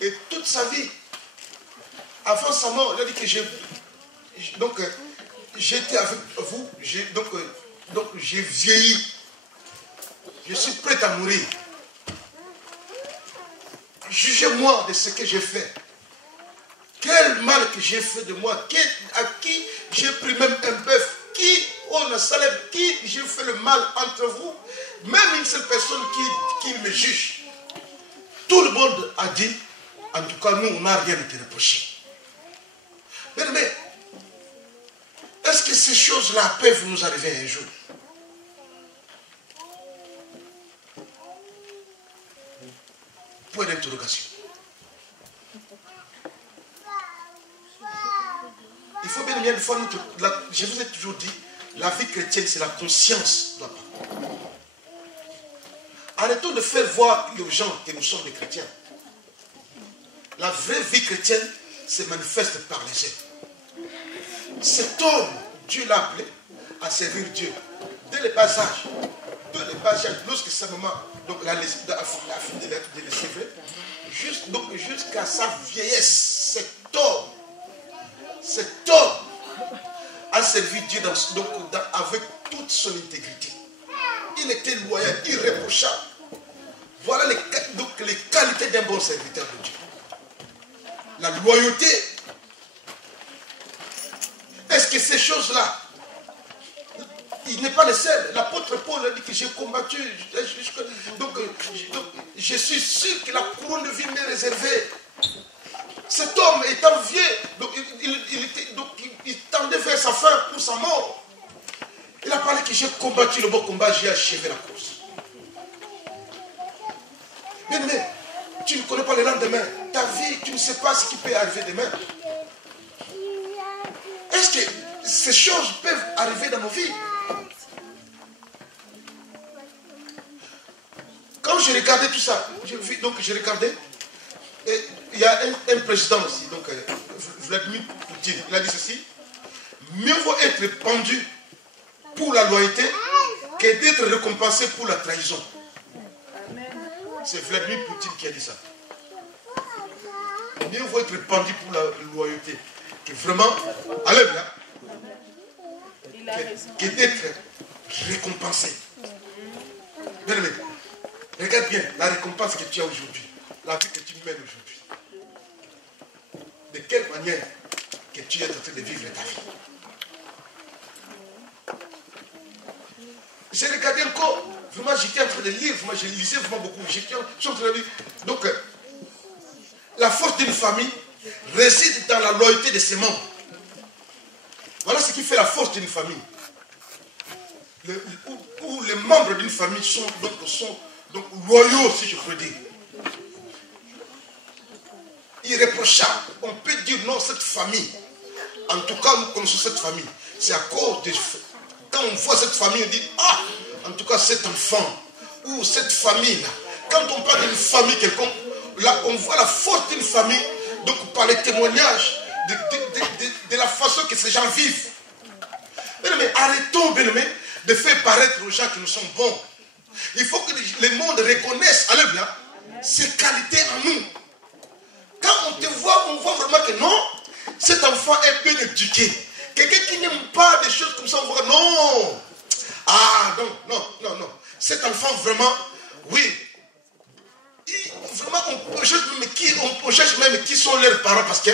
Et toute sa vie, avant sa mort, il a dit que j'étais avec vous, donc j'ai vieilli. Je suis prêt à mourir. Jugez-moi de ce que j'ai fait. Quel mal que j'ai fait de moi. À qui j'ai pris même un bœuf. Qui, qui j'ai fait le mal entre vous. Même une seule personne qui me juge. Tout le monde a dit, en tout cas nous, on n'a rien à te reprocher. Mais est-ce que ces choses-là peuvent nous arriver un jour? Point d'interrogation. Il faut bien une fois, je vous ai toujours dit, la vie chrétienne, c'est la conscience de la parole. Arrêtons de faire voir aux gens que nous sommes des chrétiens. La vraie vie chrétienne se manifeste par les œuvres. cet homme, Dieu l'a appelé à servir Dieu. Dès le bas âge, lorsque sa maman a fini de le servir, jusqu'à sa vieillesse, cet homme a servi Dieu avec toute son intégrité. Il était loyal, irréprochable. Voilà les qualités d'un bon serviteur de Dieu. La loyauté. Est-ce que ces choses-là, il n'est pas le seul. L'apôtre Paul a dit que j'ai combattu. Donc, je suis sûr que la couronne de vie m'est réservée. Cet homme étant vieux, il tendait vers sa fin pour sa mort. Il a parlé que j'ai combattu le bon combat, j'ai achevé la course. Bien-aimé, tu ne connais pas le lendemain. Ta vie, tu ne sais pas ce qui peut arriver demain. Est-ce que ces choses peuvent arriver dans nos vies? Quand je regardais tout ça, je regardais, et il y a un président aussi, donc Vladimir Poutine, il a dit ceci: mieux vaut être pendu pour la loyauté que d'être récompensé pour la trahison. C'est Vladimir Poutine qui a dit ça. Mieux vaut être pendu pour la loyauté que vraiment, allez bien, que d'être récompensé. Bien aimé, regarde bien la récompense que tu as aujourd'hui, la vie que tu mènes aujourd'hui. De quelle manière que tu es en train de vivre ta vie. J'ai regardé encore, vraiment j'étais en train de lire, vraiment je lisais vraiment beaucoup, j'étais en train de lire. Donc, la force d'une famille réside dans la loyauté de ses membres. Voilà ce qui fait la force d'une famille. Où les membres d'une famille sont loyaux, si je peux dire. Irréprochables. On peut dire non, cette famille, en tout cas nous connaissons cette famille, c'est à cause de... Quand on voit cette famille, on dit, ah, en tout cas cet enfant, ou cette famille-là. Quand on parle d'une famille quelconque, là on voit la force d'une famille, donc par les témoignages de la façon que ces gens vivent. Bien-aimés, arrêtons, bien-aimés, de faire paraître aux gens que nous sommes bons. Il faut que le monde reconnaisse, allez bien, ces qualités en nous. Quand on te voit, on voit vraiment que non, cet enfant est bien éduqué. Quelqu'un qui n'aime pas des choses comme ça, on voit, non. Ah, non. Cet enfant, vraiment, oui. Vraiment, on cherche même qui sont leurs parents parce que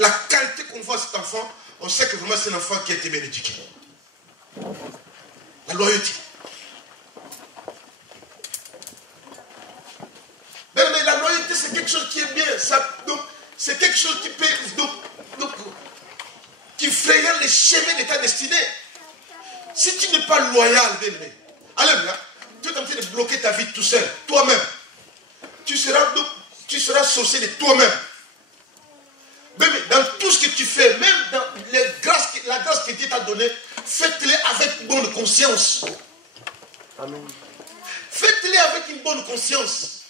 la qualité qu'on voit à cet enfant, on sait que vraiment c'est un enfant qui a été bien éduqué. La loyauté. Mais la loyauté, c'est quelque chose qui est bien. C'est quelque chose qui peut qui fraye les chemins de ta destinée. Si tu n'es pas loyal, bien aimé, allez là, tu es en train de bloquer ta vie tout seul, toi-même. Tu seras sorcier de toi-même. Mais dans tout ce que tu fais, même dans la grâce que Dieu t'a donnée, faites-les avec bonne conscience. Amen. Faites-les avec une bonne conscience.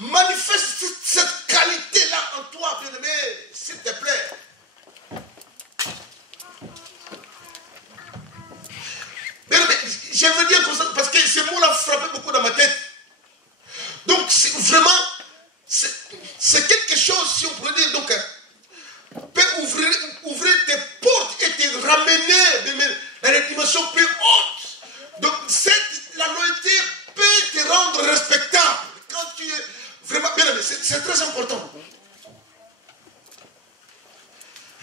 Manifeste cette qualité-là en toi, bien-aimé, s'il te plaît. Bien-aimé, je veux dire comme ça, parce que ce mot-là frappait beaucoup dans ma tête. Donc, vraiment, c'est quelque chose, si on pourrait dire, donc, peut ouvrir tes portes et te ramener dans les dimensions plus hautes. Donc, la loyauté peut te rendre respectable. Quand tu es vraiment bien aimé, c'est très important.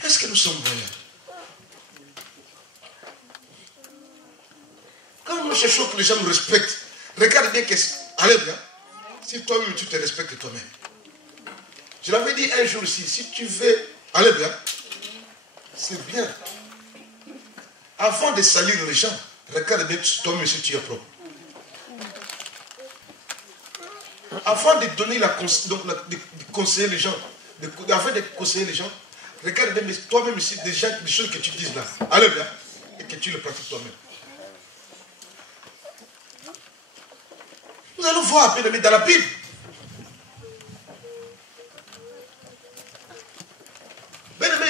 Est-ce que nous sommes loyaux? Quand nous cherchons que les gens nous respectent, regarde bien allez bien, si toi-même tu te respectes toi-même. Je l'avais dit un jour ici, si tu veux aller bien, c'est bien. Avant de salir les gens, regarde bien toi-même si tu es propre. Avant de donner de conseiller les gens, avant de conseiller les gens, regarde bien toi-même ici des choses que tu dises là. Allez bien, et que tu le pratiques toi-même. Nous allons voir, bien aimé, dans la Bible. Bien aimé,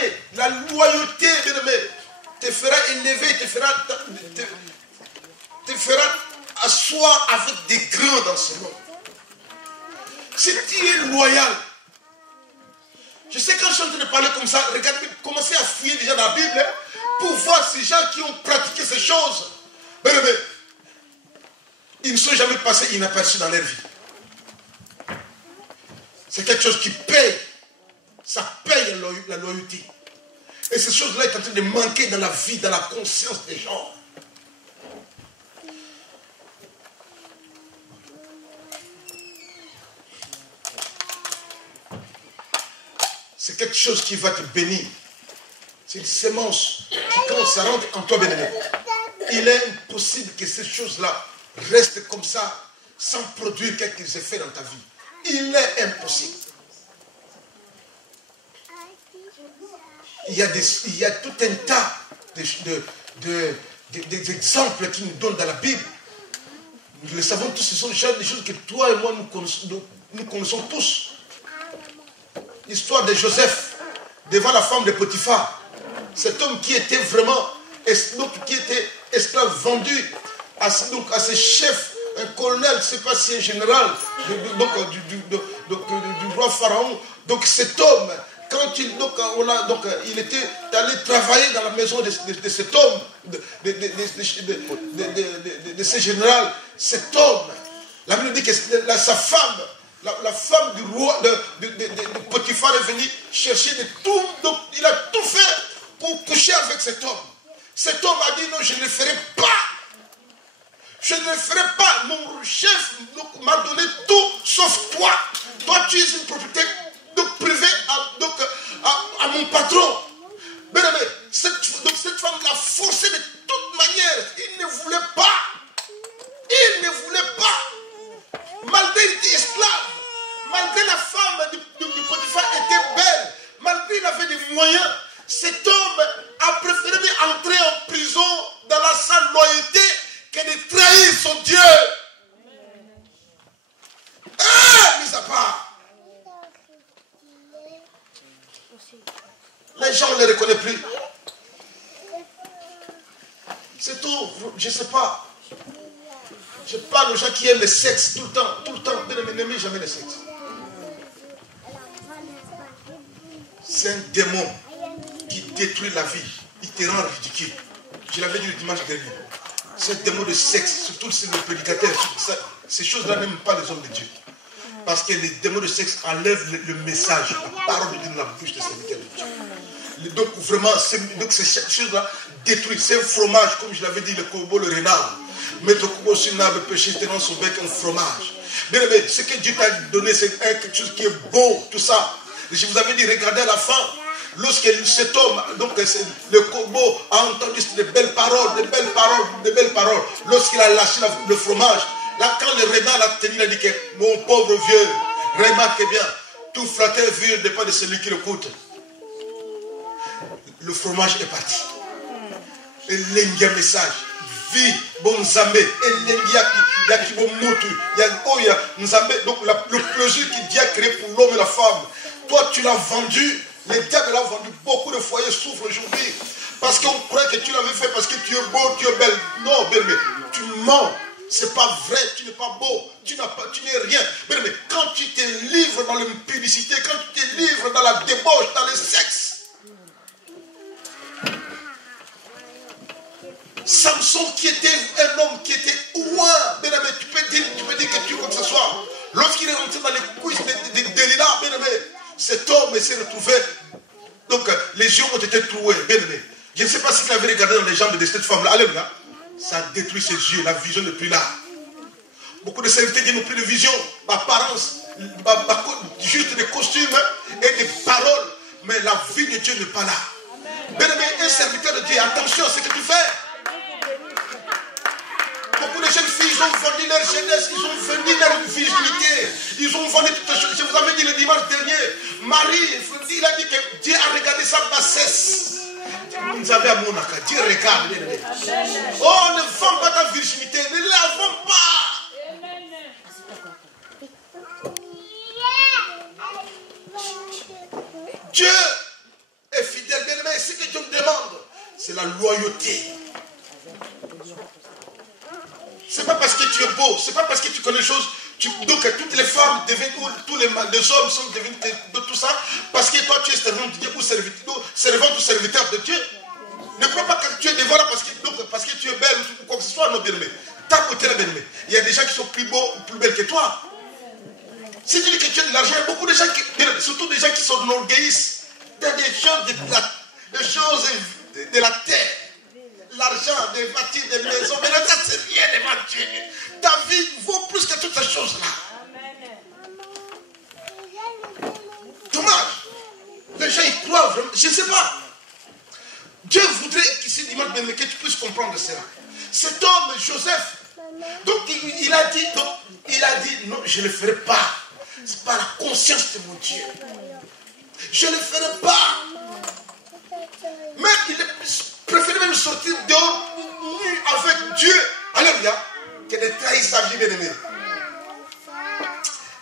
te fera asseoir avec des grands dans ce monde. Si tu es loyal, je sais quand je suis en train de parler comme ça, regardez, commencez à fouiller déjà dans la Bible pour voir ces gens qui ont pratiqué ces choses. Mais ils ne sont jamais passés inaperçus dans leur vie. C'est quelque chose qui paye. Ça paye la loyauté. Et ces choses-là sont en train de manquer dans la vie, dans la conscience des gens. C'est quelque chose qui va te bénir. C'est une sémence qui, quand ça rentre en toi, bien-aimé, il est impossible que ces choses-là restent comme ça, sans produire quelques effets dans ta vie. Il est impossible. Il y a tout un tas d'exemples qui nous donnent dans la Bible. Nous le savons tous, ce sont des choses que toi et moi nous connaissons tous. L'histoire de Joseph devant la femme de Potiphar. Cet homme qui était vraiment esclave vendu à ce chef, un colonel, je ne sais pas si un général du roi Pharaon. Donc cet homme, quand il était allé travailler dans la maison de cet homme, de ce général, cet homme, la Bible dit que sa femme, la femme du roi de Potiphar est venue chercher de tout, donc il a tout fait pour coucher avec cet homme. Cet homme a dit non, je ne le ferai pas. Je ne le ferai pas. Mon chef m'a donné tout sauf toi. Toi, tu es une propriété privée à mon patron. Mais cette femme l'a forcé de toute manière. Il ne voulait pas. Il ne voulait pas. Malgré qu'il était esclave, malgré la femme du Potiphar était belle, malgré qu'il avait des moyens, cet homme a préféré entrer en prison dans la sale loyauté que de trahir son Dieu. Mis à part. Les gens ne les reconnaissent plus. C'est tout. Je ne sais pas. Je parle aux gens qui aiment le sexe tout le temps. N'aimez jamais le sexe. C'est un démon qui détruit la vie. Il te rend ridicule. Je l'avais dit le dimanche dernier. Ce démon de sexe, surtout si le prédicateur, ces choses-là n'aiment pas les hommes de Dieu. Parce que les démons de sexe enlèvent le message, la parole de Dieu dans la bouche de serviteurs de Dieu. Donc vraiment, ces choses-là détruisent. C'est un fromage, comme je l'avais dit, le corbeau, le renard. Mettre Kubo sur une arbre péché, tenant son bec un fromage. Bien aimé, ce que Dieu t'a donné, c'est quelque chose qui est beau, tout ça. Je vous avais dit, regardez à la fin, lorsque cet homme, donc le corbeau, a entendu de belles paroles, lorsqu'il a lâché le fromage, là, quand le renard l'a tenu, il a dit que mon pauvre vieux, remarque bien, tout flatteur vieux dépend de celui qui le coûte. Le fromage est parti. Et l'engia message. Vie, bon Nzambe, et l'engia qui bon motu, donc le plaisir qu'il Dieu a créé pour l'homme et la femme. Toi, tu l'as vendu. Le diable l'a vendu. Beaucoup de foyers souffrent aujourd'hui. Parce qu'on croit que tu l'avais fait parce que tu es beau, tu es belle. Non, belle, tu mens. C'est pas vrai, tu n'es pas beau, tu n'es rien. Mais quand tu te livres dans l'impudicité, quand tu te livres dans la débauche, dans le sexe. Samson qui était un homme qui était ouin, tu peux dire que tu es comme ce soit. Lorsqu'il est rentré dans les couilles de Delilah, cet homme s'est retrouvé. Donc les yeux ont été troués. Je ne sais pas si tu avais regardé dans les jambes de cette femme-là. Alléluia. Ça a détruit ses yeux, la vision n'est plus là. Beaucoup de serviteurs n'ont plus de vision, apparence, juste des costumes et des paroles, mais la vie de Dieu n'est pas là. Bien-aimé, un serviteur de Dieu, attention à ce que tu fais. Beaucoup de jeunes filles, ils ont vendu leur jeunesse, ils ont vendu leur virginité, ils ont vendu toutes les choses. Je vous avais dit le dimanche dernier, Marie, il a dit que Dieu a regardé sa bassesse. Dieu regarde. Oh, ne vends pas ta virginité, ne la vends pas. Dieu est fidèle, bien aimé. Ce que Dieu me demande, c'est la loyauté. C'est pas parce que tu es beau, c'est pas parce que tu connais les choses. Donc toutes les femmes deviennent, ou tous les hommes sont devenus de tout ça, parce que toi tu es servante de Dieu ou servante ou serviteur de Dieu. Ne crois pas que tu es devant là parce que tu es belle ou quoi que ce soit, non bien-aimé. Ta côté la bien-aimé. Il y a des gens qui sont plus beaux ou plus belles que toi. Si tu dis que tu as de l'argent, il y a beaucoup de gens, surtout des gens qui s'enorgueillissent dans des choses de la terre. L'argent, des voitures, des maisons, mais là, ça c'est rien devant Dieu. Ta vie vaut plus que toutes ces choses-là. Dommage. Les gens y croient vraiment. Je ne sais pas. Dieu voudrait qu'ici, dimanche, que tu puisses comprendre cela. Cet homme, Joseph, donc il a dit, non, je ne le ferai pas. C'est pas la conscience de mon Dieu. Je ne le ferai pas. Mais il préfère même sortir dehors nu avec Dieu. Alléluia. Que de trahir sa vie, bien-aimé.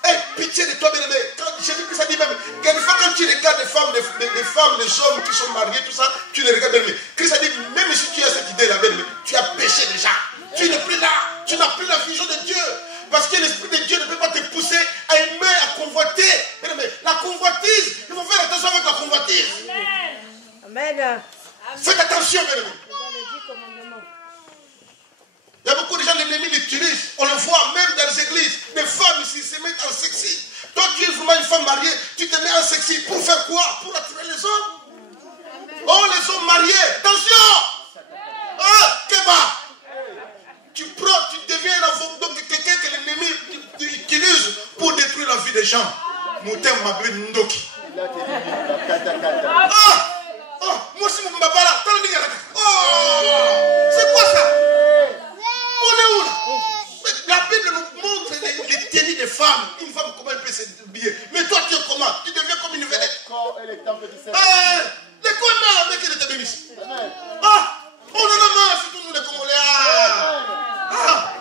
Et pitié de toi, bien-aimé. J'ai vu que ça dit même. Quelquefois, quand tu regardes des femmes, les hommes qui sont mariés, tout ça, tu les regardes, bien-aimé. Christ a dit, même si tu as cette idée-là, bien-aimé, tu as péché déjà. Tu n'es plus là. Tu n'as plus la vision de Dieu. Parce que l'Esprit de Dieu ne peut pas te pousser à aimer, à convoiter. Bien-aimé, la convoitise, il faut faire attention avec la convoitise. Amen. Faites attention, bien-aimé. Il y a beaucoup de gens, l'ennemi l'utilise. On le voit même dans les églises. Des femmes ici se mettent en sexy. Toi, tu es vraiment une femme mariée. Tu te mets en sexy. Pour faire quoi? Pour attirer les hommes. Oh, les hommes mariés. Attention. Ah, Keba. Tu deviens quelqu'un que l'ennemi utilise pour détruire la vie des gens. Moutem Mabri Ndoki. Ah! Oh, moi aussi, mon babala. Oh! C'est quoi ça? On est où là? La Bible nous montre les tenues des femmes. Une femme, comment elle peut s'habiller. Mais toi, tu es comment? Tu deviens comme une vedette. Les corps, non, mais qu'il te bénisse. Ah! Oh non, non, non, surtout nous les Congolais. Ah!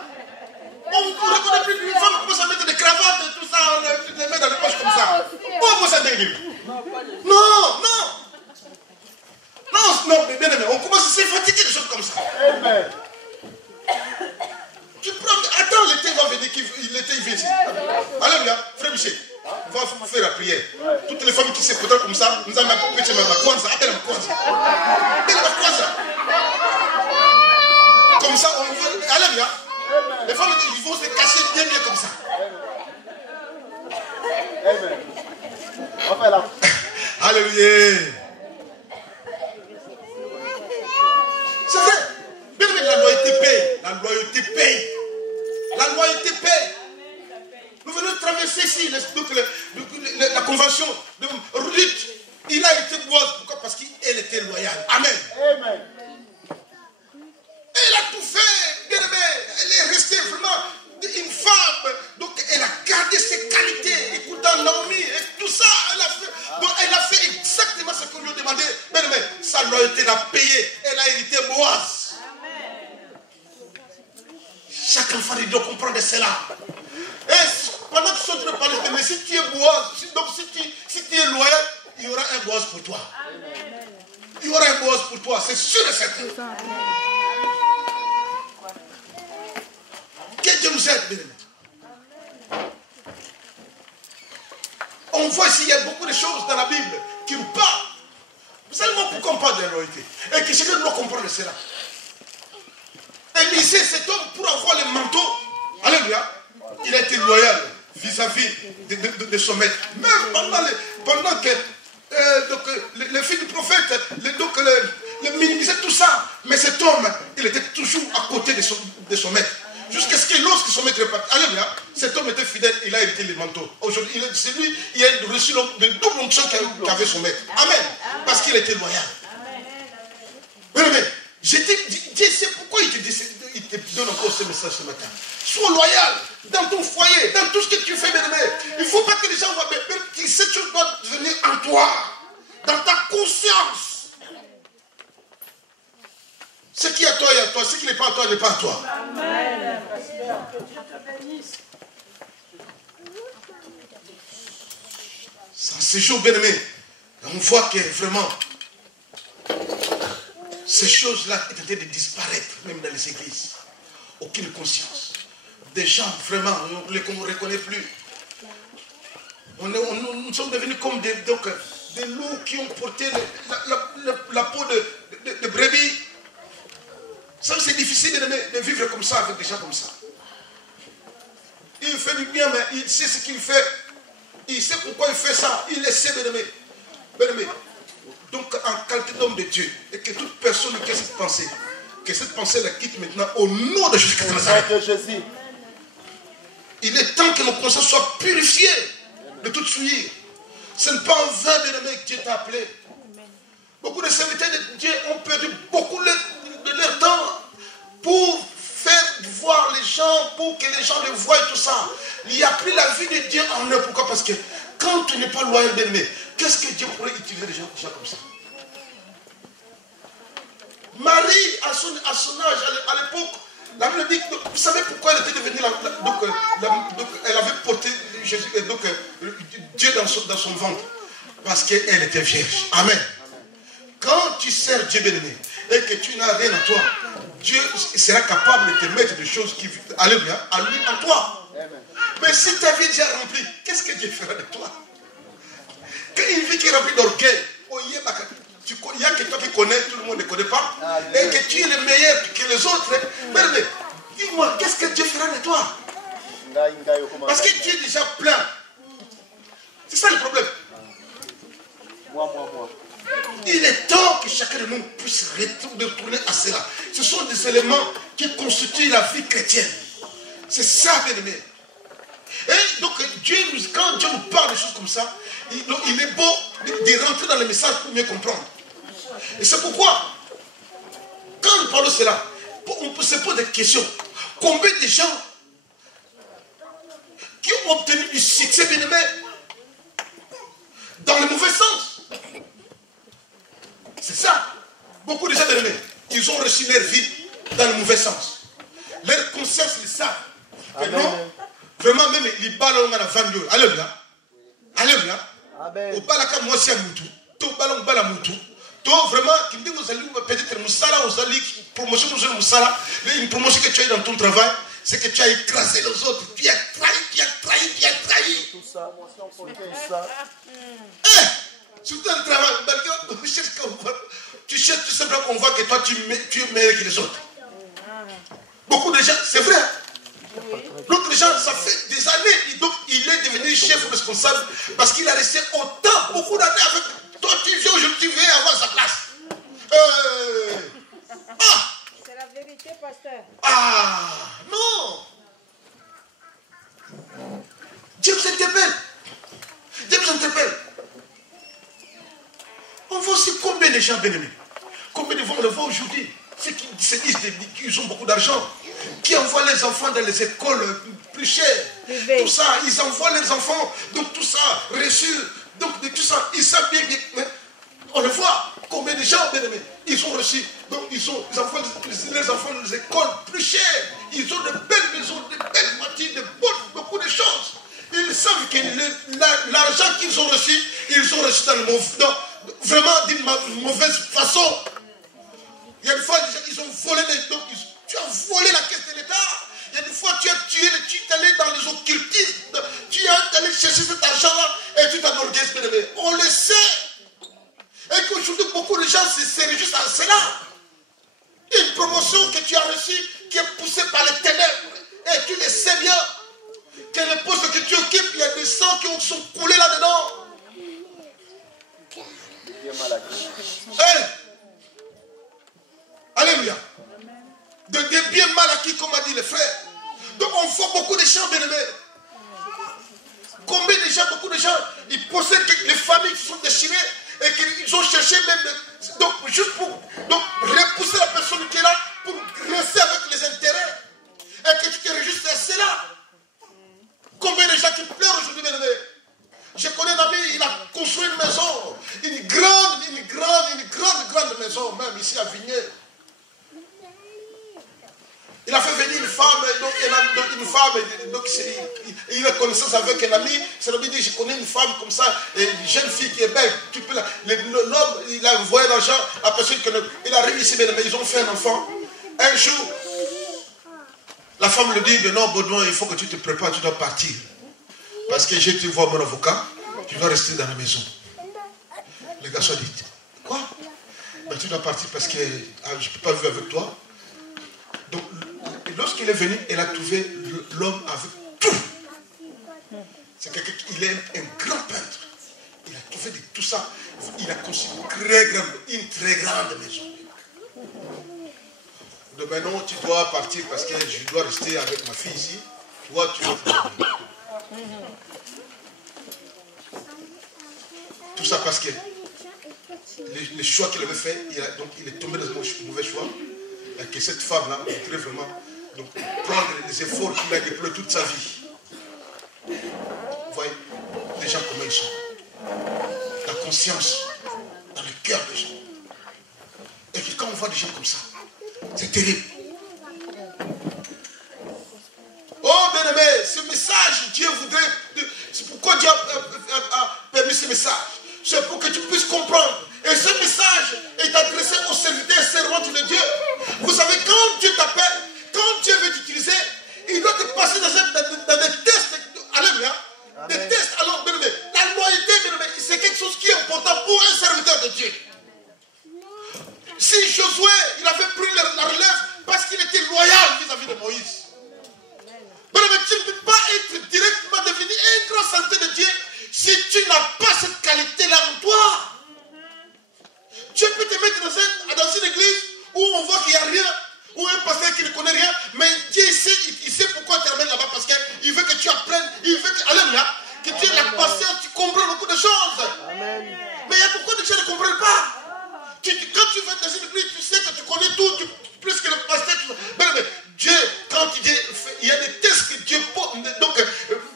On ne reconnaît plus une femme qui commence à mettre des cravates et tout ça. Tu te les mets dans les poches comme ça. Oh, moi, ça dégueule. Non, non. Non, mais bien aimé, on commence à se fatiguer des choses comme ça. Amen. Tu prends. Attends, l'été va venir, l'été il vient ici. Alléluia, frère Michel, on va faire la prière. Toutes les femmes qui se prêtent comme ça, nous allons appeler ma Kwanza. Appelle ma Kwanza. Appelle ma Kwanza. Comme ça, on veut. Alléluia. Les femmes, ils vont se cacher bien comme ça. Amen. On fait là. Alléluia. C'est vrai. Bien aimé, la loyauté paye. La loyauté paye. La loyauté paye. Nous venons de traverser ici la convention de Ruth. Il a été boise. Pourquoi? Parce qu'elle était loyale. Amen. Amen. Elle a tout fait. Bien aimé. Elle est restée vraiment une femme. Donc elle a gardé ses qualités. Écoutant Naomi et tout ça. Elle a fait exactement ce qu'on lui a demandé. Bien aimé. Sa loyauté l'a payé. Elle a hérité Boaz. Chaque enfant doit comprendre cela. Et pendant que tu es en train de parler, mais si tu es Boaz, donc si tu es loyal, il y aura un Boaz pour toi. Il y aura un Boaz pour toi, c'est sûr et certain. Que Dieu nous aide, bien aimé. On voit ici, il y a beaucoup de choses dans la Bible qui nous parlent. Vous savez pourquoi on parle de la loyauté? Et que chacun doit comprendre cela. Élisée, cet homme, pour avoir le manteau, alléluia, il a été loyal vis-à-vis de son maître. Même pendant que le fils du prophète, le minimisait tout ça. Mais cet homme, il était toujours à côté de son maître. Jusqu'à ce que lorsque son maître est parti, alléluia, cet homme était fidèle, il a hérité le manteau. Aujourd'hui, c'est lui, il a reçu le double onction qu'avait son maître. Amen. Parce qu'il était loyal. Mais Dieu sait pourquoi il te donne encore ce message ce matin. Sois loyal dans ton foyer, dans tout ce que tu fais, bien aimé. Il ne faut pas que les gens voient, mais cette chose doit venir en toi, dans ta conscience. Ce qui est à toi est à toi, ce qui n'est pas à toi n'est pas à toi. Amen. En ces jours, bien aimé, on voit que vraiment ces choses-là sont en train de disparaître, même dans les églises. aucune conscience. Des gens, vraiment, on ne les reconnaît plus. Nous sommes devenus comme des loups qui ont porté la peau de brebis. Ça, c'est difficile de vivre comme ça, avec des gens comme ça. Il fait du bien, mais il sait ce qu'il fait. Il sait pourquoi il fait ça. Il essaie de l'aimer. Donc, en qualité d'homme de Dieu, et que toute personne qui a cette pensée, que cette pensée la quitte maintenant au nom de Jésus-Christ. Il est temps que nos consciences soient purifiées de toute souillure. Ce n'est pas en vain, bien-aimé, que Dieu t'a appelé. Beaucoup de serviteurs de Dieu ont perdu beaucoup de leur temps pour faire voir les gens, pour que les gens le voient et tout ça. Il n'y a plus la vie de Dieu en eux. Pourquoi? Parce que quand tu n'es pas loyal, bien-aimé, qu'est-ce que Dieu pourrait utiliser des gens comme ça? Marie, à son âge, à l'époque, la Bible dit, vous savez pourquoi elle était devenue elle avait porté Jésus, Dieu dans son ventre? Parce qu'elle était vierge. Amen. Quand tu sers Dieu bien-aimé et que tu n'as rien à toi, Dieu sera capable de te mettre des choses qui, alléluia, à lui en toi. Mais si ta vie est déjà remplie, qu'est-ce que Dieu fera de toi? Quand une vie qui est remplie d'orgueil, il n'y a que toi qui connais, tout le monde ne connaît pas, et que tu es le meilleur que les autres. Mais dis-moi, qu'est-ce que Dieu fera de toi? Parce que Dieu est déjà plein. C'est ça le problème. Moi. Il est temps que chacun de nous puisse retourner à cela. Ce sont des éléments qui constituent la vie chrétienne. C'est ça, bien-aimé. Et donc, quand Dieu nous parle de choses comme ça, il est beau de rentrer dans le message pour mieux comprendre. Et c'est pourquoi, quand nous parlons de cela, on se pose des questions. Combien de gens qui ont obtenu du succès, bien-aimé, dans le mauvais sens? C'est ça. Beaucoup de gens, bien-aimés, ils ont reçu leur vie dans le mauvais sens. Leur conscience, ils savent. Que non, vraiment, même, ils ballonnent à la venue. Alléluia. Alléluia. Au balaka, moi, c'est un moutou. Tout ballon, bala moutou. Donc, vraiment, qui me dit, vous allez peut-être Moussala, vous allez promotion, vous allez Moussala. Une promotion que tu as eu dans ton travail, c'est que tu as écrasé les autres. Tu as trahi. Tout ça. Surtout dans le travail, tu cherches tout simplement qu'on voit que toi, tu es meilleur que les autres. Beaucoup de gens, c'est vrai. D'autres gens, ça fait des années, donc il est devenu chef responsable parce qu'il a resté autant, beaucoup d'années avec toi. Tu viens aujourd'hui, tu viens avoir sa place. C'est la vérité, pasteur. Non. Dieu vous interpelle. On voit aussi combien de gens bien-aimés. Combien de gens on le voit aujourd'hui. Ceux qui se disent qu'ils ont beaucoup d'argent. Qui envoient les enfants dans les écoles plus chères. Tout ça, ils envoient les enfants. Donc tout ça, reçu. Donc de tout ça, ils savent bien. On le voit. Combien de gens, bien-aimés, ils ont reçu. Donc ils envoient les enfants dans les écoles plus chères. Ils ont de belles maisons, de belles voitures, beaucoup de choses. Ils savent que l'argent qu'ils ont reçu, ils ont reçu vraiment d'une mauvaise façon. Il y a une fois, ils ont volé tu as volé la caisse de l'État. Il y a une fois, tu es allé dans les occultistes. Tu es allé chercher cet argent-là et tu t'enorgueilles, bien aimé. On le sait. Et qu'aujourd'hui, beaucoup de gens se réjouissent à cela. Une promotion que tu as reçue qui est poussée par les ténèbres. Et tu le sais bien. Que le poste que tu occupes, il y a des sangs qui sont coulés là-dedans. Alléluia. Des biens mal acquis, comme a dit le frère. Donc on voit beaucoup de gens, bien-aimés. Combien de gens, beaucoup de gens, ils possèdent les familles qui sont déchirées et qu'ils ont cherché même, juste pour repousser la personne qui est là, pour rester avec les intérêts. Et que tu te réjouisses de cela. Combien de gens qui pleurent aujourd'hui, bien-aimés. Je connais un ami, il a construit une maison, une grande maison, même ici à Vigné. Il a fait venir une femme, il a connaissance avec un ami. C'est lui dit, je connais une femme comme ça, une jeune fille qui est belle. L'homme, il a envoyé l'argent à personne qu'il a arrivé ici, mais ils ont fait un enfant. Un jour, La femme lui dit, mais non, Baudouin, il faut que tu te prépares, tu dois partir. Parce que j'ai dû voir mon avocat, tu dois rester dans la maison. Le garçon dit, quoi? Ben, tu dois partir parce que je ne peux pas vivre avec toi. Donc, lorsqu'il est venu, elle a trouvé l'homme avec tout. C'est quelqu'un qui est un grand peintre. Il a trouvé de tout ça. Il a construit une très grande maison. Donc maintenant, tu dois partir parce que je dois rester avec ma fille ici. Toi, tu dois partir. Tout ça parce que les choix qu'il avait fait, il est tombé dans un mauvais choix. Et que cette femme-là voudrait vraiment prendre les efforts qu'il a déployés toute sa vie. Vous voyez, les gens comment ils sont. La conscience dans le cœur des gens. Et que quand on voit des gens comme ça, c'est terrible. Oh bien-aimé, ce message, Dieu voudrait... C'est pourquoi Dieu a permis ce message. C'est pour que tu puisses comprendre. Et ce message est adressé aux serviteurs et servantes de Dieu. Vous savez, quand Dieu t'appelle, quand Dieu veut t'utiliser, il doit te passer dans des tests. Alléluia. Des tests. Alors, bien-aimé, la loyauté, bien-aimé, c'est quelque chose qui est important pour un serviteur de Dieu. Si Josué, il avait pris la relève parce qu'il était loyal vis-à-vis de Moïse. Bien-aimé, tu ne peux pas être directement devenu un grand serviteur de Dieu si tu n'as pas cette qualité-là en toi. Dieu peut te mettre dans une église où on voit qu'il n'y a rien, ou un pasteur qui ne connaît rien, mais Dieu il sait pourquoi tu ramènes là-bas, parce qu'il veut que tu apprennes, il veut que, alléluia, que tu aies la patience, tu comprends beaucoup de choses. Amen. Mais il y a beaucoup de gens qui ne comprennent pas. Quand tu vas dans une église, tu sais que tu connais tout, plus que le pasteur. Mais Dieu, quand il y a des tests que Dieu pose, donc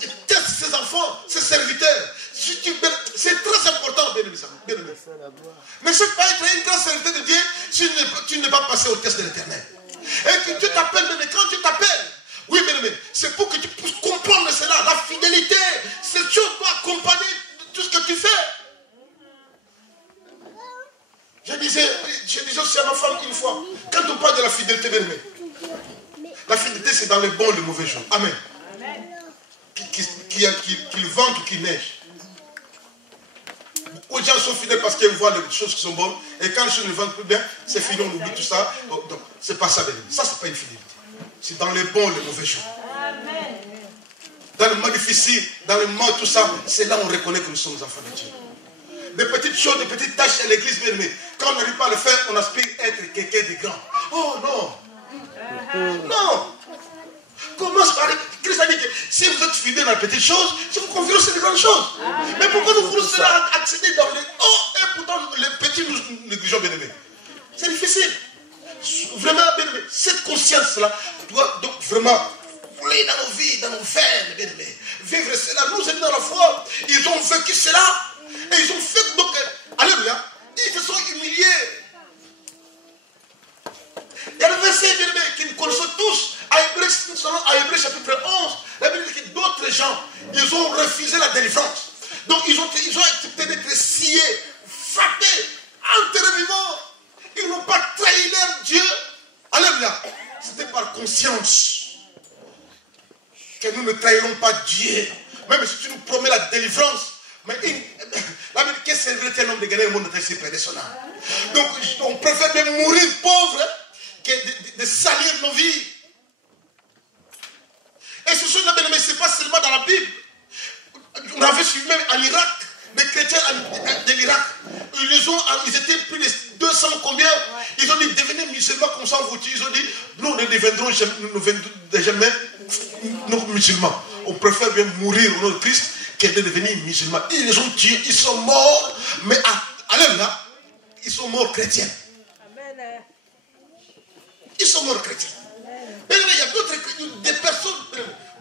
il teste ses enfants, ses serviteurs. C'est très important, bien aimé. Mais c'est pas être un grand serviteur de Dieu si tu ne vas pas passer au test de l'éternel. Et que Dieu t'appelle, quand Dieu t'appelle, oui, bien aimé, c'est pour que tu puisses comprendre cela, la fidélité. Cette chose doit accompagner tout ce que tu fais. Je disais aussi à ma femme une fois, quand on parle de la fidélité, bien aimé, la fidélité c'est dans les bons et les mauvais jours. Amen. Qu'il vente ou qu'il neige. Beaucoup de gens sont fidèles parce qu'ils voient les choses qui sont bonnes. Et quand les choses ne vendent plus bien, c'est fini, on oublie tout ça. Donc, c'est pas ça, bien aimé. Ça, c'est pas une fidélité. C'est dans les bons et les mauvais jours. Amen. Dans le moment difficile, dans le moment tout ça, c'est là où on reconnaît que nous sommes enfants de Dieu. Des petites choses, des petites tâches à l'église, bien aimé. Quand on n'arrive pas à le faire, on aspire être quelqu'un de grand. Oh non. Non. Commence par... Christ a dit que si vous êtes fidèle dans les petites choses, si vous confiez aussi les grandes choses. Mais pourquoi nous voulons cela accéder dans les hauts et pourtant les petits nous négligeons, bien aimé. C'est difficile. Vraiment, bien aimé, cette conscience-là doit donc vraiment rouler dans nos vies, dans nos veines, bien aimé. Vivre cela. Nous sommes dans la foi. Ils ont vécu cela. Et ils ont fait donc, alléluia, ils se sont humiliés. Il y a le verset, bien aimé, que nous connaissons tous, à Hébreux chapitre 11, la Bible dit que d'autres gens, ils ont refusé la délivrance. Donc ils ont accepté d'être sciés, frappés, enterrés vivants. Ils n'ont pas trahi leur Dieu. Alléluia. C'était par conscience que nous ne trahirons pas Dieu. Même si tu nous promets la délivrance, mais la Bible dit que c'est vrai un homme de gagner le monde de tester près de son âme. Donc on préfère même mourir pauvre que de salir nos vies. Et ce sont là, mais ce n'est pas seulement dans la Bible. On avait suivi même en Irak, des chrétiens de l'Irak. Ils étaient plus de 200 combien. Ils ont dit devenez musulmans comme ça vous. Ils ont dit nous ne deviendrons jamais nous musulmans. On préfère bien mourir au nom de Christ que de devenir musulmans. Ils les ont tués, ils sont morts, mais alléluia, ils sont morts chrétiens. Ils sont morts chrétiens. Mais il y a d'autres, des personnes,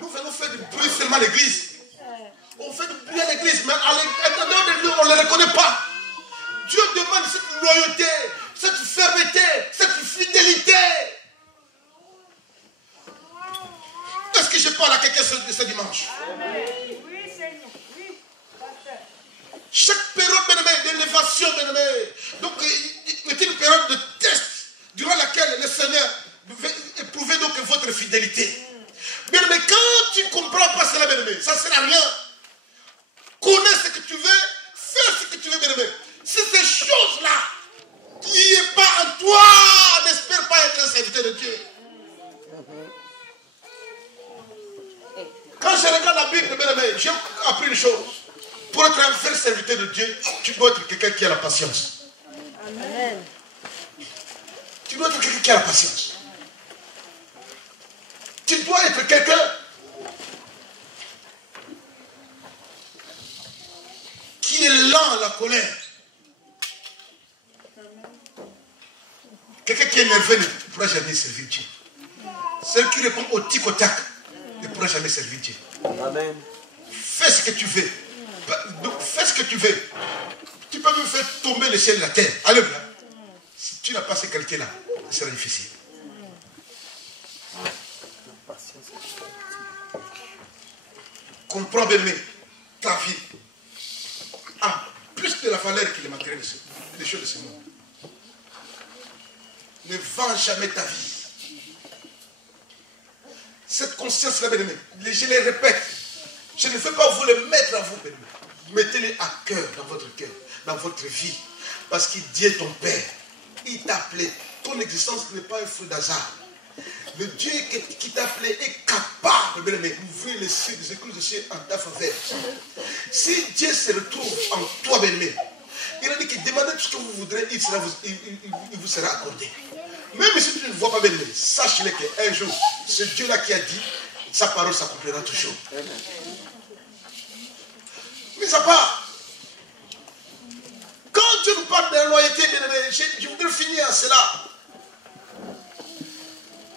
nous venons faire du bruit seulement à l'église. On fait du bruit à l'église, mais à l'intérieur de nous, on ne les reconnaît pas. Dieu demande cette loyauté, cette fermeté, cette fidélité. Est-ce que je parle à quelqu'un ce dimanche? Oui, Seigneur. Oui. Chaque période, bien-aimé, d'élévation, bien-aimé. Donc, il était une période de test durant laquelle le Seigneur devait éprouver donc votre fidélité. Bien aimé, quand tu ne comprends pas cela, bien aimé, ça ne sert à rien. Connais ce que tu veux, fais ce que tu veux, bien aimé. Si ces choses-là qui n'est pas en toi, n'espère pas être un serviteur de Dieu. Quand je regarde la Bible, bien aimé, j'ai appris une chose. Pour être un vrai serviteur de Dieu, tu dois être quelqu'un qui a la patience. Amen. Tu dois être quelqu'un qui a la patience. Tu dois être quelqu'un qui est lent à la colère. Quelqu'un qui est nerveux ne pourra jamais servir Dieu. Celui qui répond au tic au tac ne pourra jamais servir Dieu. Amen. Fais ce que tu veux. Fais ce que tu veux. Tu peux même faire tomber le ciel et la terre. Alléluia. Si tu n'as pas ces qualités-là, ce sera difficile. Comprends bien ta vie a plus de la valeur que les matériels des choses de ce monde. Ne vends jamais ta vie. Cette conscience-là, bien aimé, je les répète, je ne veux pas vous le mettre à vous, bien aimé. Mettez-les à cœur, dans votre vie. Parce qu'il dit ton Père, il t'a appelé. Ton existence n'est pas un fruit d'hasard. Le Dieu qui t'a appelé est capable, bien aimé, d'ouvrir les cieux, des écluses de cieux en ta faveur. Si Dieu se retrouve en toi, bien aimé, il a dit que demandez tout ce que vous voudrez, il vous sera accordé. Même si tu ne vois pas, bien aimé, sache-le qu'un jour, ce Dieu-là qui a dit, sa parole s'accomplira toujours. Mais à part, quand Dieu nous parle de la loyauté, bien aimé, je voudrais finir à cela.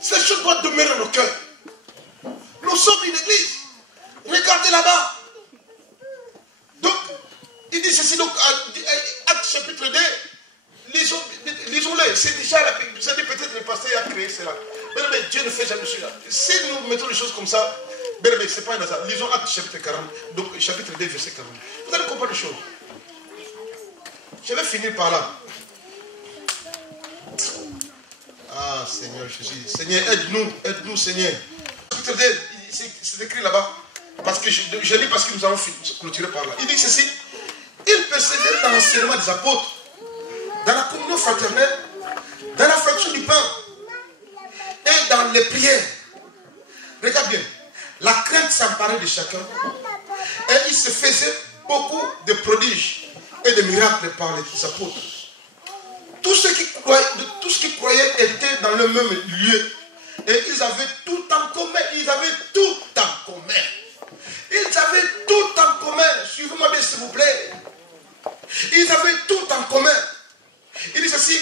Ces choses doivent demeurer dans nos cœurs. Nous sommes une église. Regardez là-bas. Donc, il dit ceci, donc, Acte chapitre 2, lisons-le. C'est déjà, ça dit peut-être le pasteur a créé cela. Mais Dieu ne fait jamais cela. Si nous mettons les choses comme ça, ce n'est pas un hasard. Lisons Acte chapitre 40, donc chapitre 2, verset 40. Vous allez comprendre les choses. Je vais finir par là. Ah, Seigneur Jésus. Seigneur, aide-nous, Seigneur. Chapitre 2, c'est écrit là-bas. Parce que je lis parce que nous allons clôturer par là. Il dit ceci. Il persévère dans l'enseignement des apôtres, dans la communion fraternelle, dans la fraction du pain et dans les prières. Regarde bien. La crainte s'emparait de chacun. Et il se faisait beaucoup de prodiges et de miracles par les apôtres. Tous ceux qui croyaient étaient dans le même lieu. Et ils avaient tout en commun. Ils avaient tout en commun. Ils avaient tout en commun. Suivez-moi bien s'il vous plaît. Ils avaient tout en commun. Il dit ceci.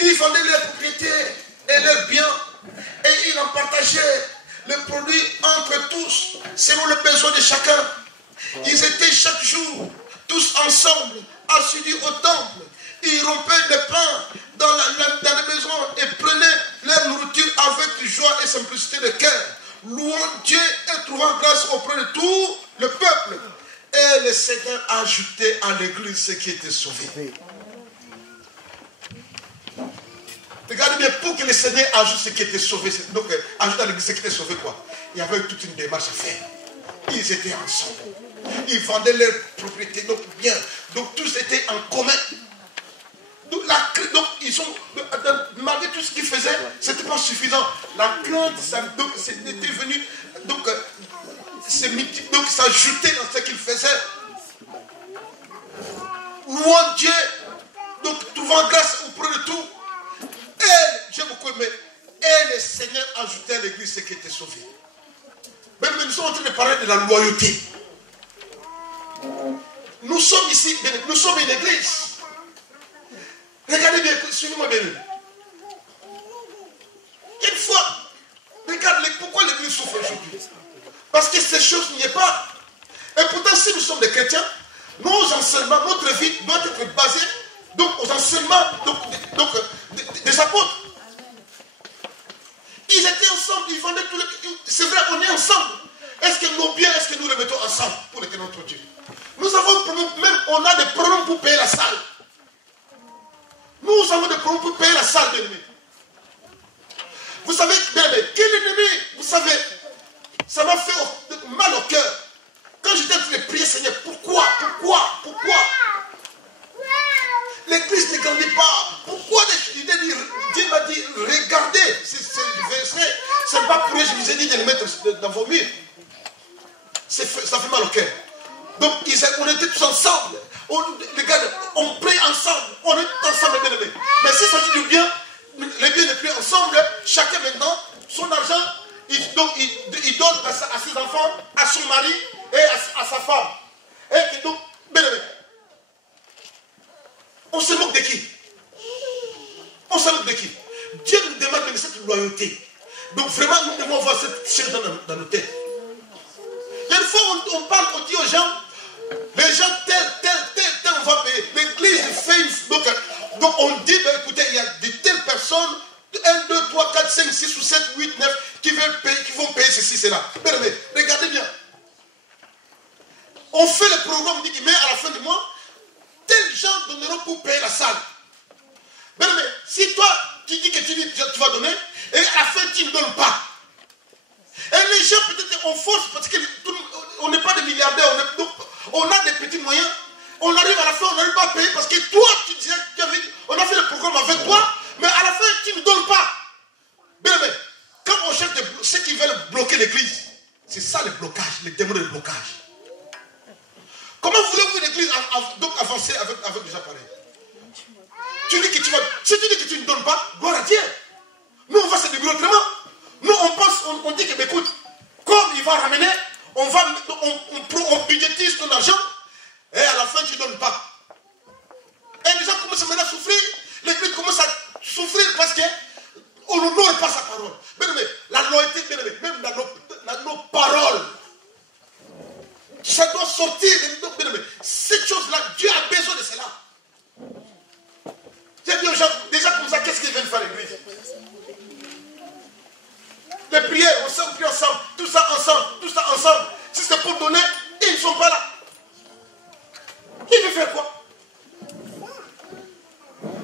Ils vendaient leurs propriétés et leurs biens. Et ils en partageaient le produit entre tous, selon le besoin de chacun. Ils étaient chaque jour, tous ensemble, assidus au temple. Ils rompaient le pain dans les maisons et prenaient leur nourriture avec joie et simplicité de cœur, louant Dieu et trouvant grâce auprès de tout le peuple. Et le Seigneur ajoutait à l'église ceux qui étaient sauvés. Regardez bien, pour que le Seigneur ajoute ceux qui étaient sauvés, donc ajoute à l'église ceux qui étaient sauvés, quoi. Il y avait toute une démarche à faire. Ils étaient ensemble. Ils vendaient leurs propriétés, donc bien. Donc tous étaient en commun. Donc ils ont, malgré tout ce qu'ils faisaient, ce n'était pas suffisant. La crainte, c'était venu, donc s'ajouter dans ce qu'ils faisaient. Louant Dieu, donc trouvant grâce auprès de tout. Et, j'ai beaucoup aimé, et le Seigneur ajoutait à l'église ceux qui étaient sauvés. Mais nous sommes en train de parler de la loyauté. Nous sommes ici, nous sommes une église. Regardez bien, suivez-moi bien. Une fois, regarde pourquoi l'église souffre aujourd'hui. Parce que ces choses n'y est pas. Et pourtant, si nous sommes des chrétiens, nos enseignements, notre vie doit être basée donc, aux enseignements des apôtres. Ils étaient ensemble, ils vendaient tous les... C'est vrai, on est ensemble. Est-ce que nos biens, est-ce que nous les mettons ensemble pour l'éternel notre Dieu? Nous avons même, on a des problèmes pour payer la salle. Nous avons des problèmes pour payer la salle, bien aimé. Vous savez, bien aimé, quel ennemi, vous savez, C'est pas pour eux, je vous ai dit de les mettre dans vos murs. Ça fait mal au cœur. Donc, on était tous ensemble. Regarde, on prie ensemble. On est tous ensemble, bien aimés. Mais s'il s'agit du bien, les biens ne prient ensemble. Chacun maintenant, son argent, il donne à ses enfants, à son mari et à sa femme. Et donc, bien aimés, on se moque de qui? On se moque de qui? Dieu nous demande de cette loyauté. Donc vraiment, nous devons avoir cette chose dans nos têtes. Il y a une fois, on parle, on dit aux gens, les gens tel, on va payer. L'église fait une... Donc on dit, ben, écoutez, il y a de telles personnes, 1, 2, 3, 4, 5, 6 ou 7, 8, 9, qui vont payer ceci, cela. Mais regardez bien. On fait le programme, on dit que mais à la fin du mois, tels gens donneront pour payer la salle. Mais si toi, tu dis que tu vas donner, et à la fin, tu ne donnes pas. Et les gens, peut-être, on force, parce qu'on n'est pas des milliardaires, on a des petits moyens. On arrive à la fin, on n'arrive pas à payer, parce que toi, tu disais, on a fait le programme avec toi, mais à la fin, tu ne donnes pas. Bien, mais quand on cherche ceux qui veulent bloquer l'église, c'est ça le blocage, les démons de blocage. Comment voulez-vous l'église donc avancer avec des appareils? Tu dis que si tu dis que tu ne donnes pas, gloire à Dieu. Nous, on va se débrouiller autrement. Nous, on dit que, écoute, comme il va ramener, on budgétise ton argent, et à la fin, tu ne donnes pas. Et les gens commencent maintenant à souffrir. L'église commence à souffrir parce qu'on n'honore pas sa parole. Mais la loyauté, même dans nos paroles, ça doit sortir. Cette chose-là, Dieu a besoin de cela. J'ai dit aux gens, déjà comme ça, qu'est-ce qu'ils viennent faire à l'église? Les prières, on prie ensemble, tout ça ensemble. Si c'est pour donner, ils ne sont pas là. Il veut faire quoi?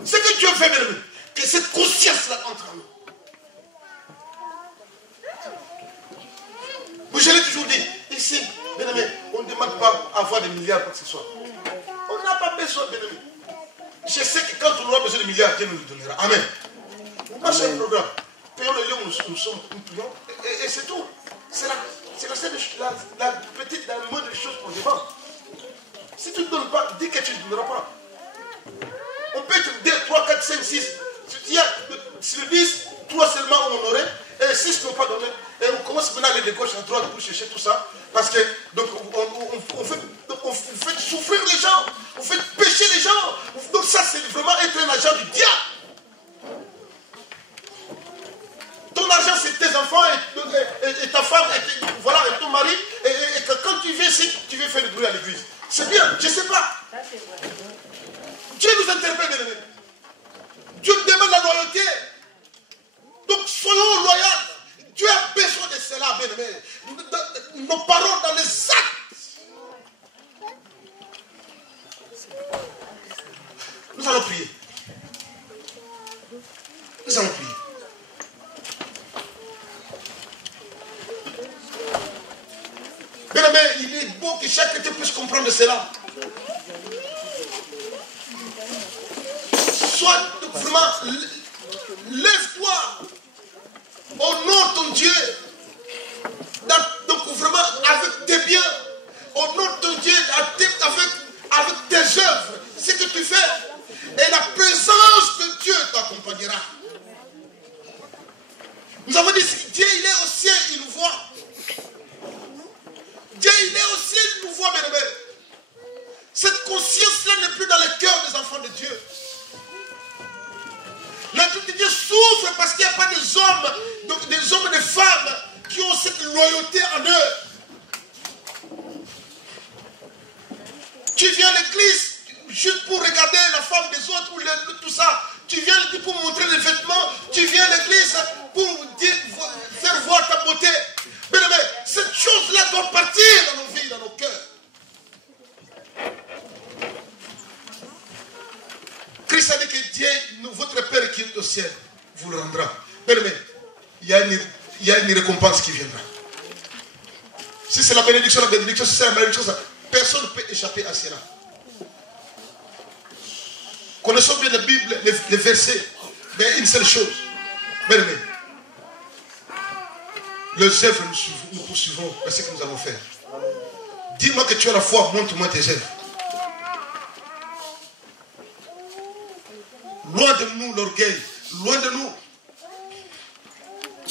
Ce que Dieu fait, bien aimé, que cette conscience-là entre nous. Moi, je l'ai toujours dit, ici, bien aimé, on ne demande pas à avoir des milliards, quoi que ce soit. On n'a pas besoin, bien aimé. Je sais que quand on aura besoin de milliards, Dieu nous les donnera. Amen. Moi, c'est un programme. Payons le lieu où nous prions, et c'est tout. C'est la petite, la moindre chose qu'on demande. Si tu ne donnes pas, dis que tu ne donneras pas. On peut être 2, 3, 4, 5, 6. Il y a sur 10, 3 seulement honorés, et 6 n'ont pas donné. Et on commence maintenant à aller de gauche à droite pour chercher tout ça. Parce que donc, on fait souffrir les gens, on fait pécher les gens. Donc ça, c'est vraiment être un agent du diable. Ton argent, c'est tes enfants et ta femme, et ton mari. Et quand tu viens ici, tu viens faire le bruit à l'église. C'est bien, je ne sais pas. Dieu nous interpelle, bien aimés. Dieu demande la loyauté. Donc soyons loyaux. Dieu a besoin de cela, bien aimés. Nos paroles dans les actes. Nous allons prier. Nous allons prier. Bien aimé, il est beau que chaque chrétien puisse comprendre cela. Sois vraiment, lève-toi, honore ton Dieu, donc vraiment avec tes biens, honore ton Dieu avec tes œuvres, ce que tu fais, et la présence de Dieu t'accompagnera. Nous avons dit, Dieu il est au ciel, il nous voit. Dieu il est au ciel, il nous voit, bien aimé. Cette conscience-là n'est plus dans le cœur des enfants de Dieu. L'Église de Dieu souffre parce qu'il n'y a pas des hommes et des femmes qui ont cette loyauté en eux. Tu viens à l'église juste pour regarder la femme des autres ou tout ça. Tu viens pour montrer les vêtements. Tu viens à l'église pour faire voir ta beauté. Mais cette chose-là doit partir dans nos vies, dans nos cœurs. Christ a dit que Dieu, votre Père qui est au ciel, vous le rendra. Mais il y a une récompense qui viendra. Si c'est la bénédiction, si c'est la malédiction, personne ne peut échapper à cela. Connaissons bien la Bible, les versets, mais une seule chose. Bien aimé, Les œuvres nous poursuivront. C'est ce que nous allons faire. Dis-moi que tu as la foi, montre-moi tes œuvres. Loin de nous l'orgueil, loin de nous.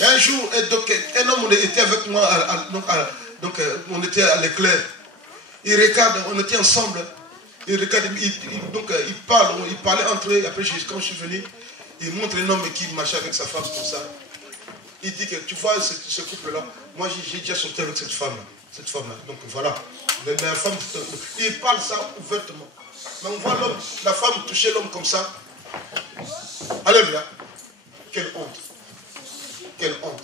Un jour, un homme était avec moi, on était à l'éclair. Il regarde, on était ensemble. Il regarde, il parlait entre eux. Après, quand je suis venu, il montre un homme qui marchait avec sa femme comme ça. Il dit que tu vois ce couple-là, moi j'ai déjà sauté avec cette femme-là. Donc voilà. Mais la femme, il parle ça ouvertement. Mais on voit l'homme, la femme toucher l'homme comme ça. Alléluia. Quelle honte. Quelle honte.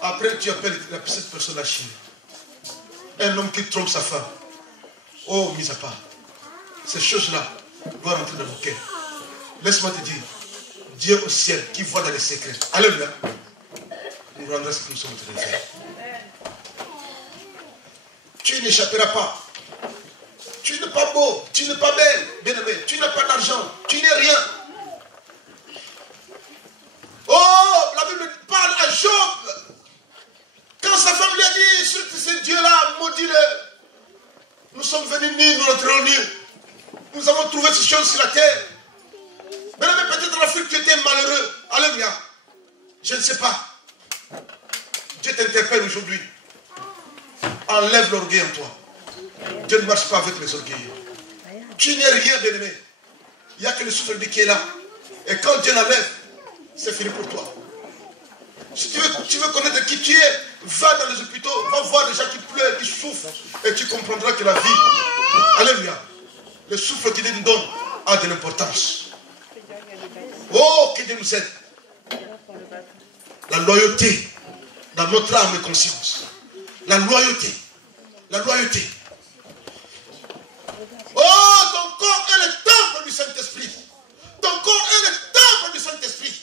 Après, tu appelles cette personne la Chine. Un homme qui trompe sa femme. Oh, mis à part. Ces choses-là doivent rentrer dans nos cœurs. Laisse-moi te dire, Dieu au ciel qui voit dans les secrets. Alléluia. Nous rendra ce que nous sommes en train de faire. Tu n'échapperas pas. Tu n'es pas beau, tu n'es pas belle, bien-aimé. Tu n'as pas d'argent, tu n'es rien. Oh, la Bible parle à Job. Quand sa femme lui a dit, ce Dieu-là, maudit-le. Nous sommes venus nus, nous rentrons nus. Nous avons trouvé ces choses sur la terre. Mais peut-être en Afrique, tu étais malheureux. Alléluia. Je ne sais pas. Dieu t'interpelle aujourd'hui. Enlève l'orgueil en toi. Dieu ne marche pas avec les orgueilleux. Tu n'es rien, bien-aimé. Il n'y a que le souffle qui est là. Et quand Dieu l'enlève, c'est fini pour toi. Si tu veux connaître qui tu es, va dans les hôpitaux, va voir des gens qui pleurent, qui souffrent, et tu comprendras que la vie, alléluia, le souffle qu'il nous donne a de l'importance. Oh, que Dieu nous aide. La loyauté dans notre âme et conscience. La loyauté. La loyauté. Oh, ton corps est le temple du Saint-Esprit. Ton corps est le temple du Saint-Esprit.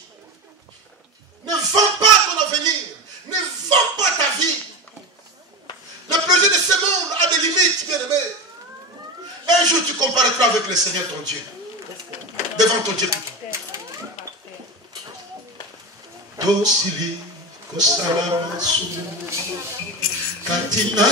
Ne vends pas ton avenir. Ne vends pas ta vie. Le projet de ce monde a des limites, bien-aimé. Un jour, tu compareras avec le Seigneur, ton Dieu. Devant ton Dieu. Tosili kosalasu katina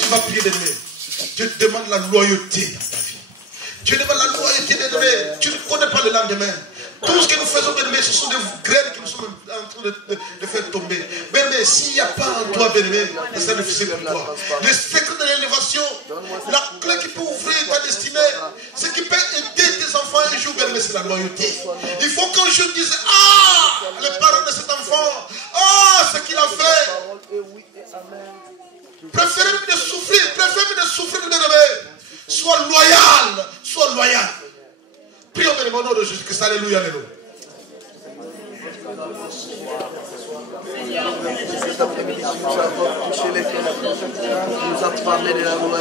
Tu vas prier de lui. Dieu te demande la loyauté dans ta vie. Dieu demande la loyauté de lui. Tu ne connais pas le lendemain. Tout ce que nous faisons, bien-aimé, ce sont des graines que nous sommes en train de faire tomber. Bien-aimé, s'il n'y a pas en toi, bien-aimé, c'est difficile pour toi. Le secret de l'élévation, la clé qui peut ouvrir ta destinée, ce qui peut aider tes enfants un jour, bien-aimé, c'est la loyauté. Il faut qu'un jour dise, ah, les parents de cet enfant, ah, ce qu'il a fait. Préférez de souffrir, bien-aimé. Sois loyal, sois loyal. Prions au nom de Jésus-Christ. Alléluia, alléluia. Cet après-midi, tu nous as touché les cœurs, tu nous as parlé de la loi.